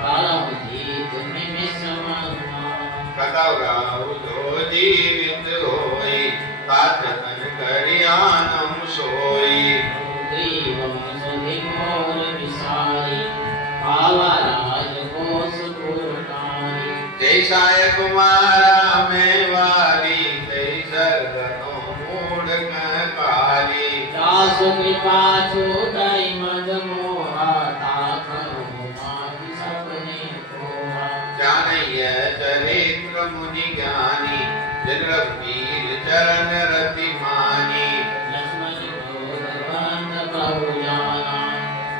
परम जीत निमिष मनो। कतौ राहु जो जीवित होई तात तन करियानम सोई। ग्रीवम सुधि मोर विसारी पावा राज कोस पुरनारी। जैसाय कुमारा में वाली जैसर गनो मूढ़ काली। दास कृपा छूटै मद मोहा ताकहु माहि सपने खोहा। जानय चरित्र मुनि ज्ञानी जिन रघुवीर चरण रति मानी। लक्ष्मण क्रोध बंध बहु जाना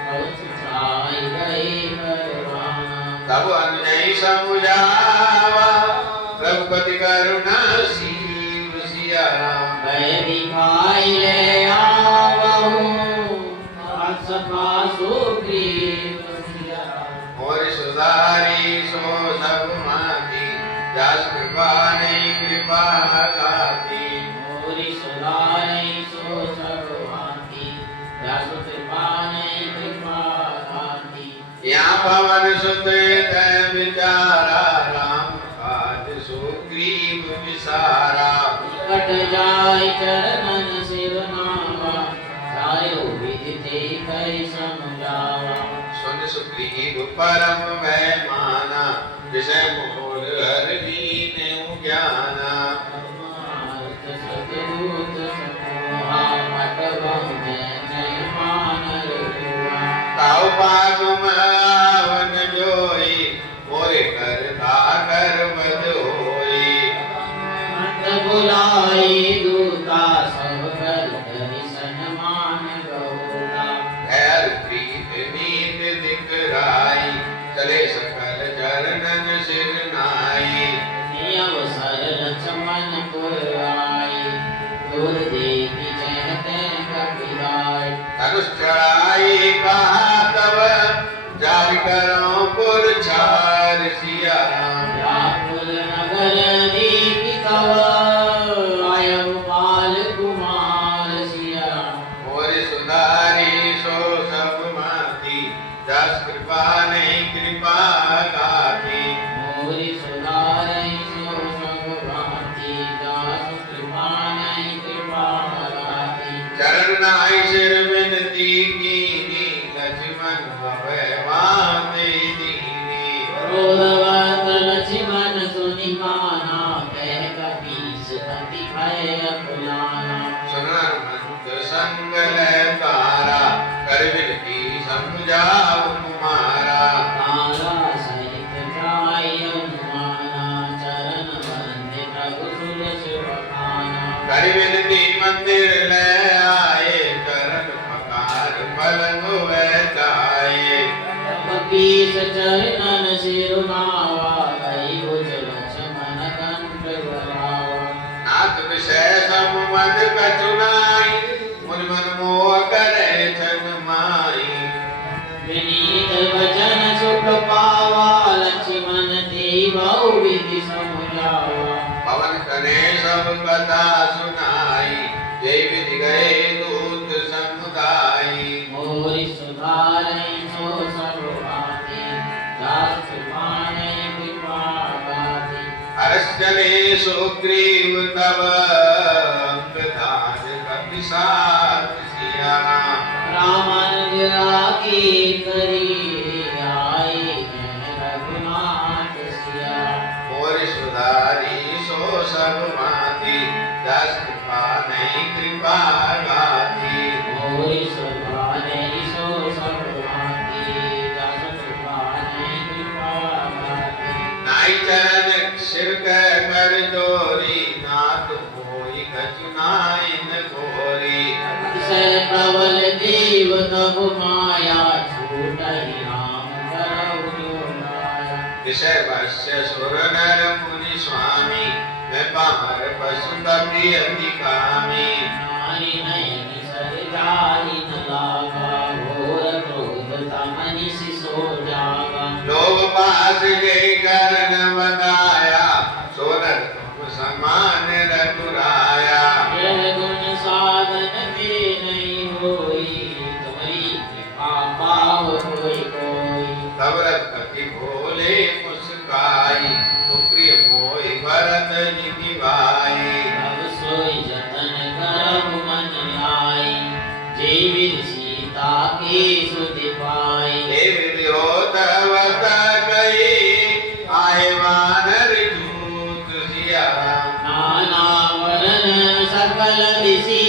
बहु छुटाई गए करवाना। तब अनुजय समुझावा रघुपति करुणा सीव सिया राम। भय दिखाई ले आवहु सुते तय विचारा राम काज सुग्रीव विसारा कट जाय चरणन शिव नावा जायो विदिते कई समझावा सुन सुग्रीव परम वै माना विषय मोल हर लीने ज्ञाना सतदूत समूहा मटवं जय मान रघुआ ताऊ पागम आवन जोई मोरे करता कर बद होई अंत बुलाई दूता सब कर दर्शन मान गौरा खैर प्रीत नीत दिखराई चले सकल चरणन सिर नाई नियम सरल चमन पुराई दूर देती चहते कपिलाय धनुष चढ़ाई कहा तब जार करो पुरछार सिया राम व्याकुल नगर दीपि तव आयु बाल कुमार सिया और सुधारी सो सब माती दस कृपा नहीं कृपा गाती मोरि सुधारै सो सब भांति दास कृपा नहीं कृपा राति चरण नाई सिर विनती कीनी लक्ष्मण भय माते दीनी क्रोधवत लक्ष्मण सुनि काना कह कपीस अति भय अकुलाना सुनर मंत संग तारा कर विनती समझाओ तुम्हारा तारा सहित जाय अनुमाना चरण बंदे प्रभु तुलसी बखाना कर विनती मंदिर ले आए चरण पकार पलंग बैठाए कपीस चरणन सिरुनावा गई भुज लक्ष्मण कंठ बलावा नाथ विषय सब मद कचुनाई मुन मन मोह करे छन माई विनीत वचन सुख पावा लक्ष्मण ते बहु विधि समझावा पवन कने सब कथा सुनाई जय विधि गए दूत समुदाई मोरि सुधारै सो सब भांति दास कृपाणै कृपा गाति हर्ष चले सुग्रीव तब अंगधार कपिसात सिया राम रामानुज रागी करी आए हैं रघुनाथ सिया मोर सुधारी सो सब माती दस कृपा नहीं कृपा गाती मोरि सुधारै सो सब भांति दास कृपाणै कृपा गाति नाई चरण सिर कर जोरी नाथ होई कचुनाइन गोरी अतिशय प्रबल देव तब माया छूटहि राम करहु जो माया विषय वश्य सुर नर मुनि स्वामी मैं पामर पशु कपि अति कामी नारी नयन सर जाहि न लागा घोर क्रोध तमनि सिसो जागा लोभ पास गई करन बनाया सोनर तुम समान रघुराया यह गुण साधन में नहीं होई तुम्हारी कृपा पाव कोई कोई तब रघुपति भोले मुस्काई प्रिय मोहि भरत जी भाई अब सोई जतन करहु मन आई जीवित सीता की सुधि पाई हे विद्योतवत कही आए वानर दूत सिया राम नाना वरन सकल दिशि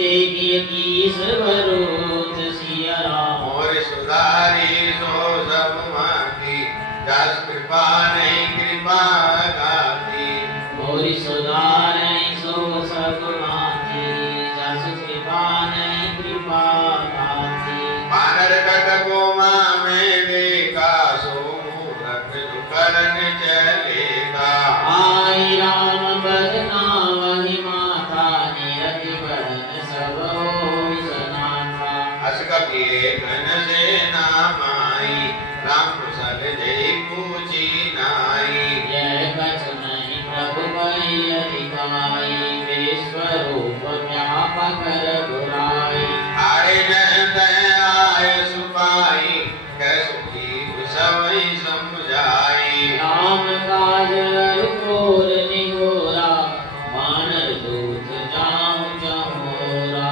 देखिए कीस भरोत सिया राम मोर सुधारी सो सब माती दस कृपा नहीं कृपा गाती मोरि सुधारै सो सब भांति जस कृपा नहीं कृपा गाति वानर कटकोमा में देखा सो मूरख दुकरन चलेगा आई राम बदना वही माता निरति बदन सब होई सनाथा अस कपिए घन से नामाई राम कुशल जय पूछी नाई यह कछु नहीं प्रभु कहि अधिकाई विश्वरूप व्यापक रघुराई आए जय आय सुपाई कैसुखी दूत जाऊं चहोरा।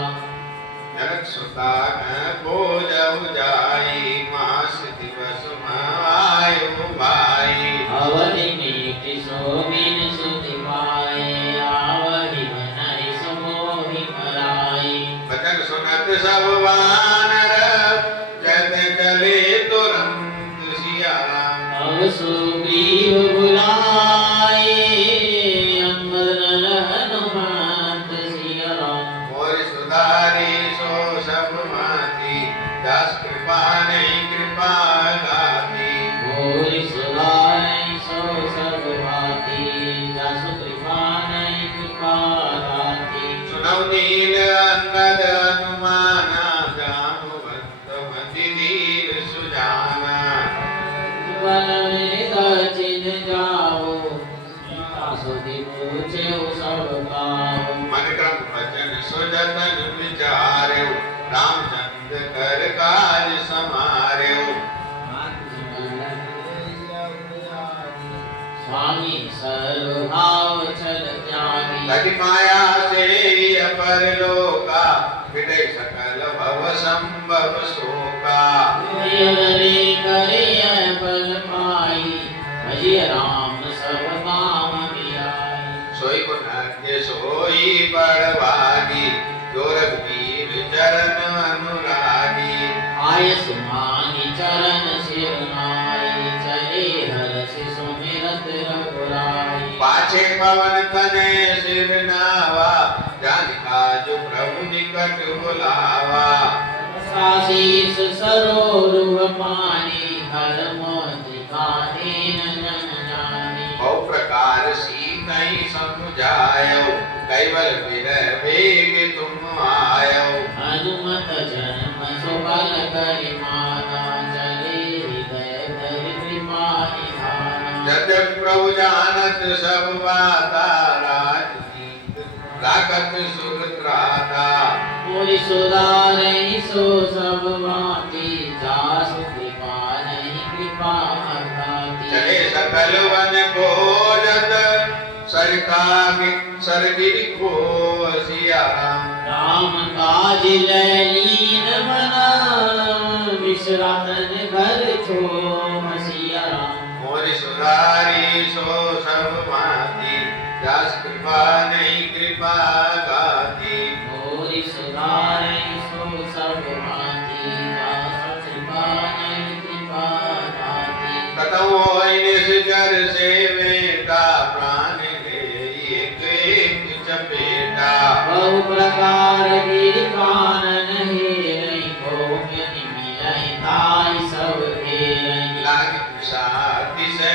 जनक सुता न भोजऊ जाई मास दिवस आयो भाई। अवधि मीठी सोबिन सुधि पाए आवहि बनहि समोहि मराई। बचन सुनत सब वानर जत चले तुरंत सिया राम। अब सुग्रीव बुलाए अंगद नर हनुमंत सिया राम। मोर सुधारी सो सब माती दास कृपा नहीं कृपा गाती। मोरि सुधारै सो सब भांति जसु कृपा नहीं कृपा दाती। सुनौ नील अंगद हनुमाना जामवंत मति दीन सुजाना। वन में दक्षिण जाओ सुधि पूछे सब गाओ। मन क्रम वचन सुजतन विचार्यो रामचंद्र कर काज समार्यो। स्वामी सर्वभाव छल त्यागी। तति माया से अपर लोका विदय सकल भव संभव शोका। हरे करिय बल पाई भजिय राम सब काम मिलाई। सोई गुणाढ्य सोई बड़भागी जो रघुवीर चरण अनुरागी। आय सुमानी चरण सिर नाई चले हर्षि सुमिरत रघुराई। पाछे पवन तने सिर नावा जानिका जो प्रभु निकट बुलावा। आशीष सरोरुह पानी हर मोदिका दीन जन जानी। बहु प्रकार सीतहि समुझायो कैवल विरह वेग तुम आयो। हनुमत जन्म सुबल करि माना चले हृदय धरि कृपा निधाना। जब प्रभु जानत सब बाता राजनीत राखत सुरत्राता। मोरि सुधारै सो सब भांति जासु कृपा नहीं कृपा दाती। चले सकल वन खोजत सरगिरि को सिया राम। राम काज ललीन बना विश्रातन घर छोम सिया राम। मोरि सुधारी सो सब भांति दास कृपा नहीं कृपा गाती। मोरि सुधारै सो सब भांति जासु कृपा नहीं कृपा दाती। कतौ होई निश्चर से बेटा प्राण ले एक एक चपेटा। बहु प्रकार गिरि कानन हेरै भोग्य मिलै ताहि सब घेरै। लाग साथी से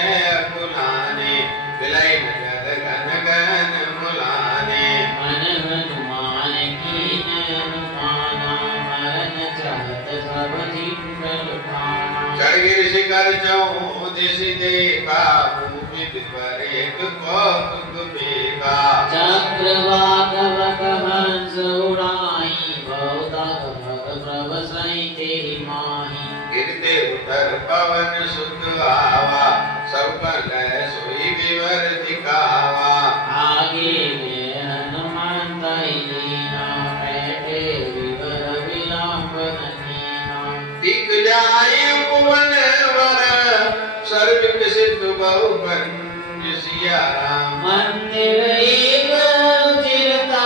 बुलाने विलय नगर घन घन मुलाने। मन हनुमान कीन अनुमाना मरन चाहत सब जीवन पाना। चढ़गिर शिखर चहु दिश देखा भूमि पर एक कौतुक बेगा। चक्रवाकव हंस उड़ाई बहुतक भग प्रभ सहिते माही। गिरते उधर पवन सुत आवा सब लय सोई विवर दिखावा। आगे में हनुमंत लीना बैठे विवर विलंबन कीना। दिख जाए उपवन वर सर्व सिद्ध बहु पंज सिया राम। मंदिर एक चिरता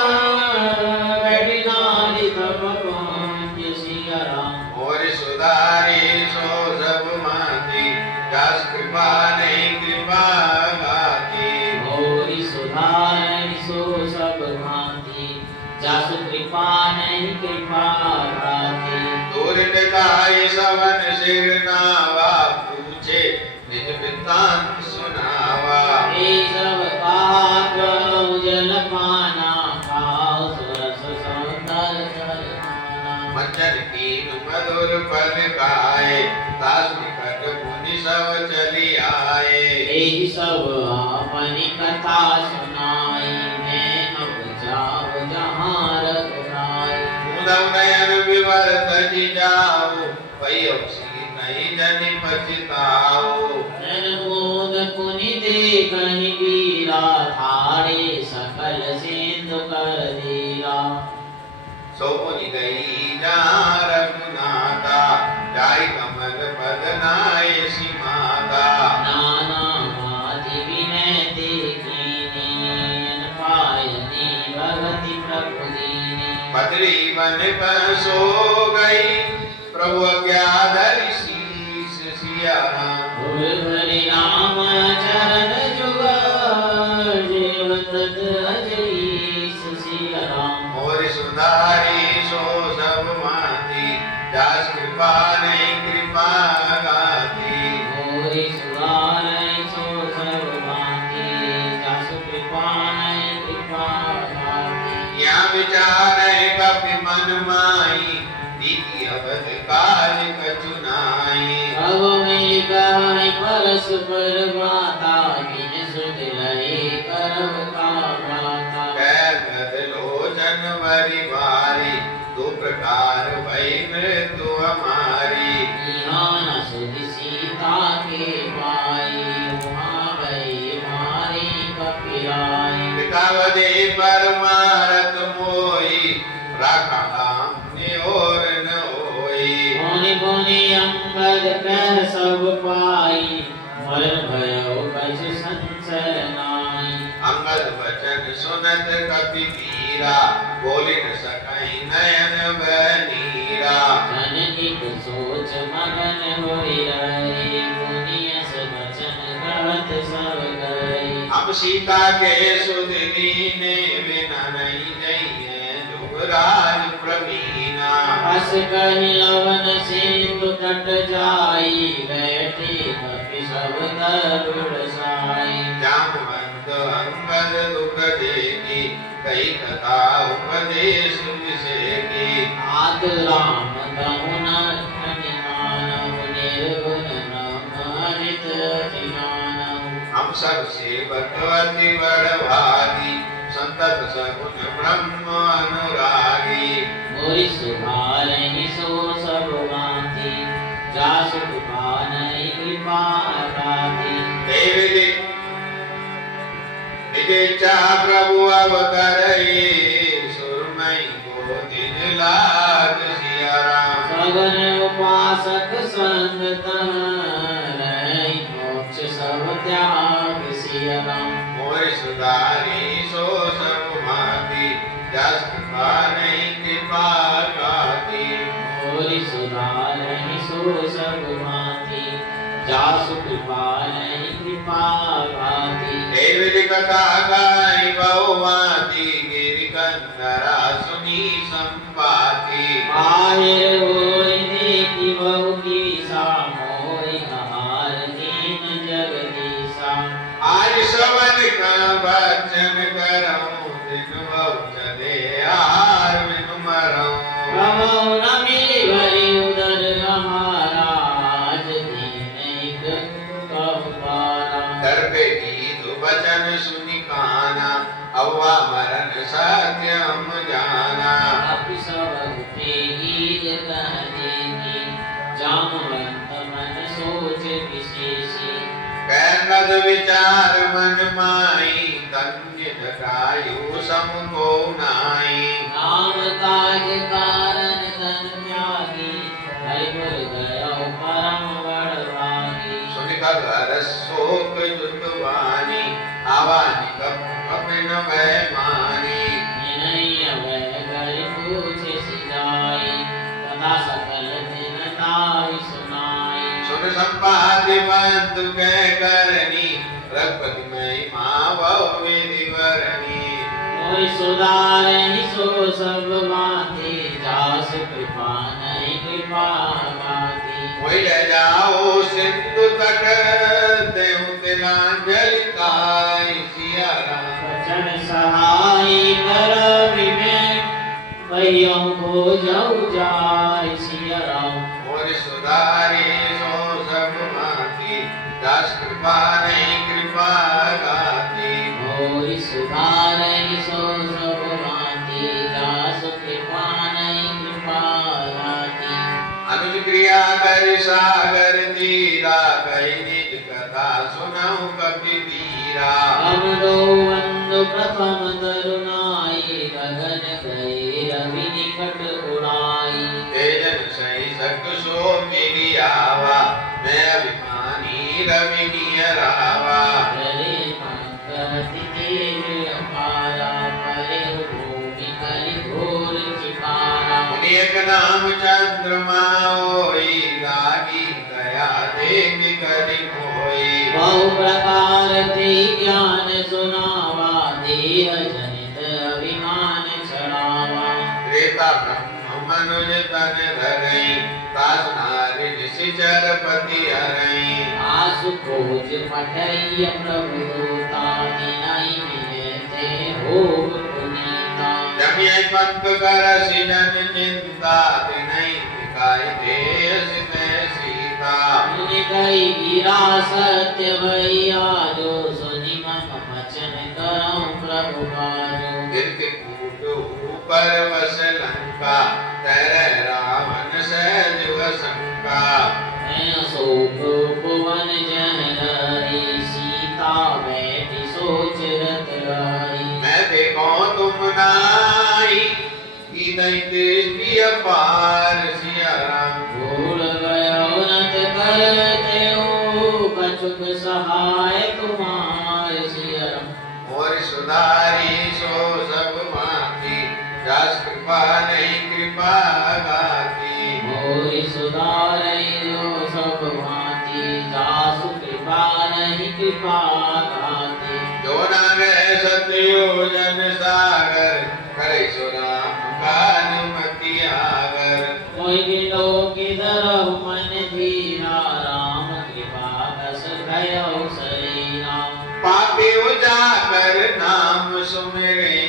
बैठी नारी तब पहुँच सिया राम। और सुधारी सो सब माती दास कृपा नहीं कृपा गाती। मोरि सुधारै सो सब भांति जासु कृपा नहीं कृपा दाती। दूर दिखाई सवन सिर नावा पूछे निज वृत्तांत सुनावा। हे सब पाप जल पाना खाओ सुरस सौंदर्य जलमाना। मंचन कीन मधुर फल खाए दास निकट मुनि सब चली आए। एहि सब अपनी कथा सुनाई मैं अब जाऊं जहाँ रघुराई। उदम नयन विवर तज जाओ पयो सी नहीं जनि पछताओ। नैन मोद पुनि देखहि वीरा थारे सकल सिंधु सोपुनि गई जा रघुनाथा जाय कमल पद नाय सी माता नाना माति विनय देखिने पायनी भगति प्रभु दीने बदरी बन पर सो गई प्रभु अज्ञाधरि शीस सिया राम हरि नाम चरण जुग जीव तद अजईस सिया राम और सुधारी सो सब माती दास कृपा नहीं कृपा गाती मोरि सुधारै सो सब भांति जासु कृपा नहीं कृपा भांति या विचार कपि मन माई नीति अवध काज कचुनाई अब मेरी गाय परस्पर माता बिन सुध लई करब का भ्राता कैद लोचन वरि भारी दो प्रकार भई मृत्यु हमारी ध्यान सुध सीता के पाई वहाँ गई मारी कपिराई पितावदे परमारथ मोई राखा नाम ने और न होई मुनि मुनि अंगद कह सब पाई मरण भयो कछु संशय नाई अंगद वचन सुनत कपि वीरा बोली न सकई नयन बनीरा जनहित सोच मगन होई रही मुनि अस वचन कहत सब गई अब सीता के सुध लीने बिना नहीं जइए जुगराज प्रवीणा अस कहि लवन सिंधु तट जाई बैठी कपि सब तरुण साई जामवंत अंगद दुख देगी कई कथा उपदेश विषेगी आद राम कहु न मानव निर्गुण ब्रह्मनित जिनानव हम सब सेवक अति बड़भागी संतत सगुण ब्रह्म अनुरागी मोरि सुधारहि सो सब भांति जासु कृपा नहीं कृपा गाति देवी इच्छा प्रभु अवतरई सुरमई को दिन लाग सिया राम सगन उपासक संग रहि मोक्ष सब त्याग सिया राम मोर सुधारी सो सब भांति जस कृपा नहीं कृपा गाती मोरि सुधारहि सो सब भांति जासु कृपा नहीं कृपा गाति देवी कथा गाई बहुवाती गिरि कंदरा सुनी संपाती बाहिर होई देखी बहु की मोहि हार दीन जगदीशा आज सवन का वचन करऊं दिन बहु चले आहार बिनु मरऊं कहो न मिली भरी उदर हमारा आज दीन एक कहु पारा कर पे गीत वचन सुनि काना अव्वा मरण सत्य हम जाना अपि सब गीत कह देगी जामवंत मन सोच विशेषी कैनद विचार मन माई धन्य जटायु सम को नाई नाम काज कारण धन त्यागी हरिपुर गयो परम बड़भागी सुनि घर शोक जुतवानी आवानी कपिन भय मानी विनय भय करि पूछ सिजाई कथा सकल दिन ताई सुनाई सुन संपादि बंधु के करनी रघुपति महिमा बहु विधि वरनी कोई सुधारहि सो सब भांति जास कृपा नहीं कृपा गाति कोई ले जाओ सिंधु तट देहु तिलांजलि काय सिया राम वचन सहाय कर विवेक कहियो हो जाऊ जाय सिया राम और सुधारी सो सब भांति दास कृपा नहीं कृपा गाती मोरि सुधारहि सो सब भांति दास कृपा नहीं कृपा गाति अनुज क्रिया कर सागर तीरा कही निज कथा सुनऊ कपि वीरा हम दो वंदु प्रथम तरुणाई गगन गए रवि निकट उड़ाई। तेजन सही सक सो मेरी आवा, मैं अभिमानी रवि नियरावा। करे पंकति तेज अपारा, परे भूमि करि घोर चिकारा। मुनि एक नाम चंद्रमा होई, लागी दया देख करि मोई। बहु प्रकार ते ज्ञान सुनावा, देह जनित अभिमान छड़ावा। त्रेता ब्रह्म मनुज तन धरई, तास नारि निशिचर पति हरई। आसु खोज पठई प्रभु दूता, तिनहि मिलते होग पुनीता। जमियै पंथ कर सिजन चिंता, तिनहि निकाय देश में सीता। मुनि कहि गिरा सत्य भैया, जो सुनि मम वचन करऊँ प्रभु काजो। कीर्ति कूट ऊपर वस लंका, तैरै रावण सहज वसंका। मैं अशोक उपवन जन हरि, सीता बैठी सोच रत रही। मैं देखो तुम नाई, कीनहि दृष्टि अपार। सिया राम भूल गयो नत करते हो, कछुक सहाय तुम्हार सिया राम। और सुधारी सो सब माती, जस कृपा नहीं कृपा गाती। मोरि सुधारै जो सब भांति, जासु कृपा नहीं कृपा गाती। जो न गए सतयोजन सागर, करे सो राम का अनुमति आगर। मोहि बिलो किधरहु मन धीरा, राम कृपा बस भयो शरीरा। पापी उजागर नाम सुमिरै,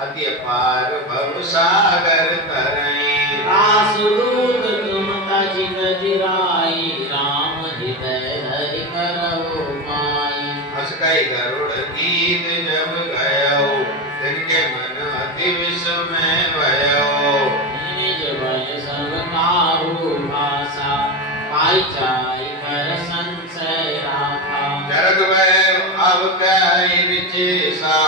अति अपार भव सागर तरई। आसु दूत तुम तजि गजराई, राम हृदय धरि करहु माई। हस कहि गरुड़ गीत जब गयो, तिनके मन अति विस्मय भयो। निज बल सब काहू भाषा, पाई जाई कर संशय राखा। जरग भय अब कहि विचेषा,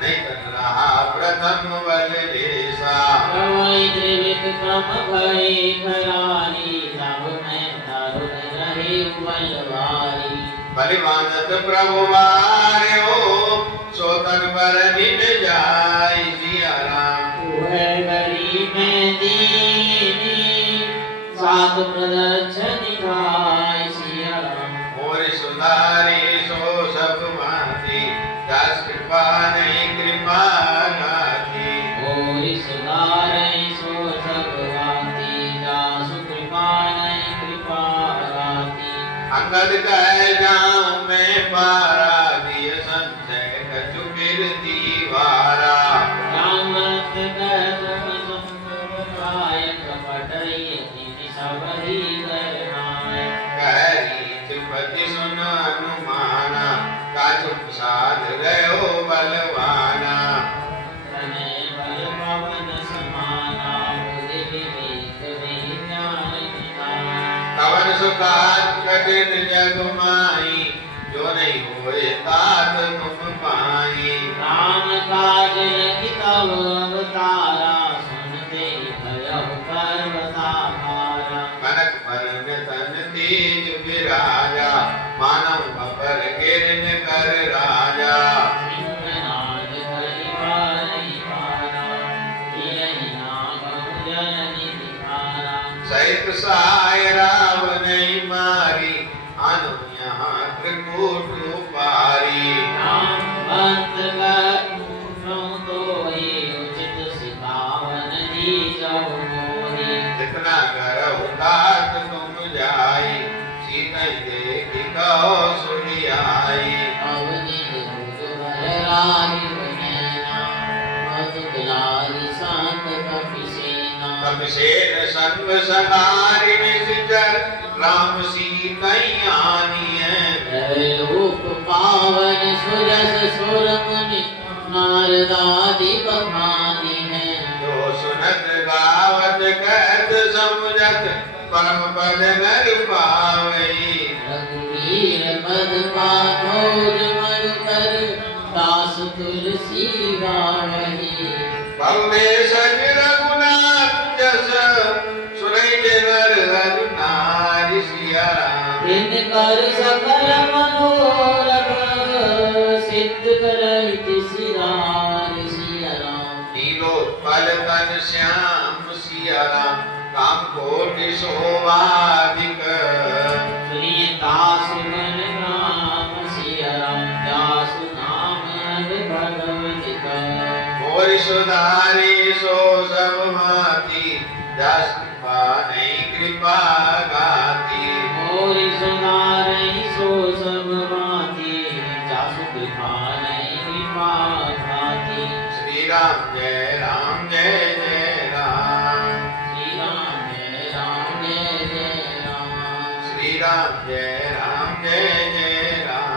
नहीं तन रहा प्रथम बल लेसा। प्रवै त्रिविक्रम भय करारी, तब मैं दारुण रहे बलवारी। बलिवानत प्रभु मार्यो, सो तन पर निज जाय। सिया राम उहै घड़ी में दीनी, सात प्रदर्शन दिखाई। सिया राम और सुधारी सो सब भांति, दास कृपा नहीं कृपा गाती। मोरि सुधारै सो सब भांति, जासु कृपा नहीं कृपा गाती। अंगद कह जाऊं मैं पारा, दिय संशय कछु कीर्ति वारा। रामत कह तुम समुझाय, कपटई तिनि सब ही करनाय। कह रीच पति सुन अनुमाना, काछु साध गयो बलवाना। तनय बल पवन समाना, बुद्धि विवेक विज्ञान निधान। कवन सुखात कठिन जग माई, जो नहीं होए तात तुम पाई। राम काज लखि तब अवतारा, सुनते भयउ पर्वताकारा। कनक वरन तन तेज विराजा, मानव अपर गिरन कर राजा। सिंहनाद करि वारि वारा, गिरहि नागहु जननि निहारा। सहित सहाय रावण मारी, आनु यहाँ त्रिकूट पारी। राम भक्त करुणो तोहि, उचित सिखावन दीजहु मोहि। जितना करहु तात तुम जाई, सीतै देखि कहो सुनियाई। अवनि दुर्ग भय राहि नैना, मधु बिलारि शांत कपिसेना। कपिसेन संग सवारी निश्चर, राम सीतै आनिय। त्रैलोक पावन सुरस सुर मुनि, नारदादि बखानी है। जो सुनत गावत कहत समुझत, परम पद नर पावई। रघुवीर पद पाथोज मधुकर, दास तुलसी गावही। भव्य सज रघुनाथ जस सुनै जे नर हरि नारी सिया राम। दिन कर सकल मनोरथ सिद्ध करहि सिया राम। नीलोत्पल तन श्याम सिया राम काम कोटि शोभाधिक। दास मन नाम सिया राम दास नाम भगवत। मोरि सुधारी सो सब माती दास कृपा नहीं कृपा गाती। मोरि सुधारी सो सब माती दास कृपा नहीं कृपा गाती। श्री राम जय राम जय जय राम। श्री राम जय राम जय जय राम। श्री राम जय राम जय जय राम।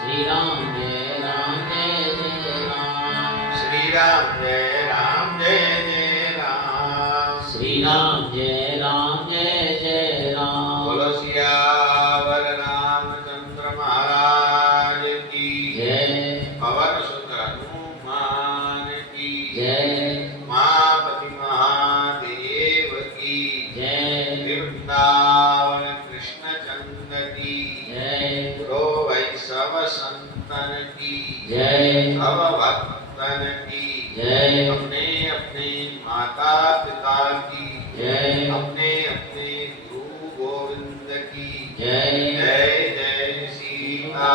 श्री राम जय राम जय जय राम। श्री राम जय राम जय जय राम। श्री राम जय राम जय जय राम। बोलो सियावर रामचंद्र महाराज की जय। पवन सुत हनुमान की जय। उमापति महादेव की जय। वृंदावन कृष्ण चंद्र की जय। गुरु वैष्णव संतन की जय। सब भक्तन की जय। अपने अपने माता पिता की जय। अपने अपने गुरु गोविंद की जय। जय जय सीता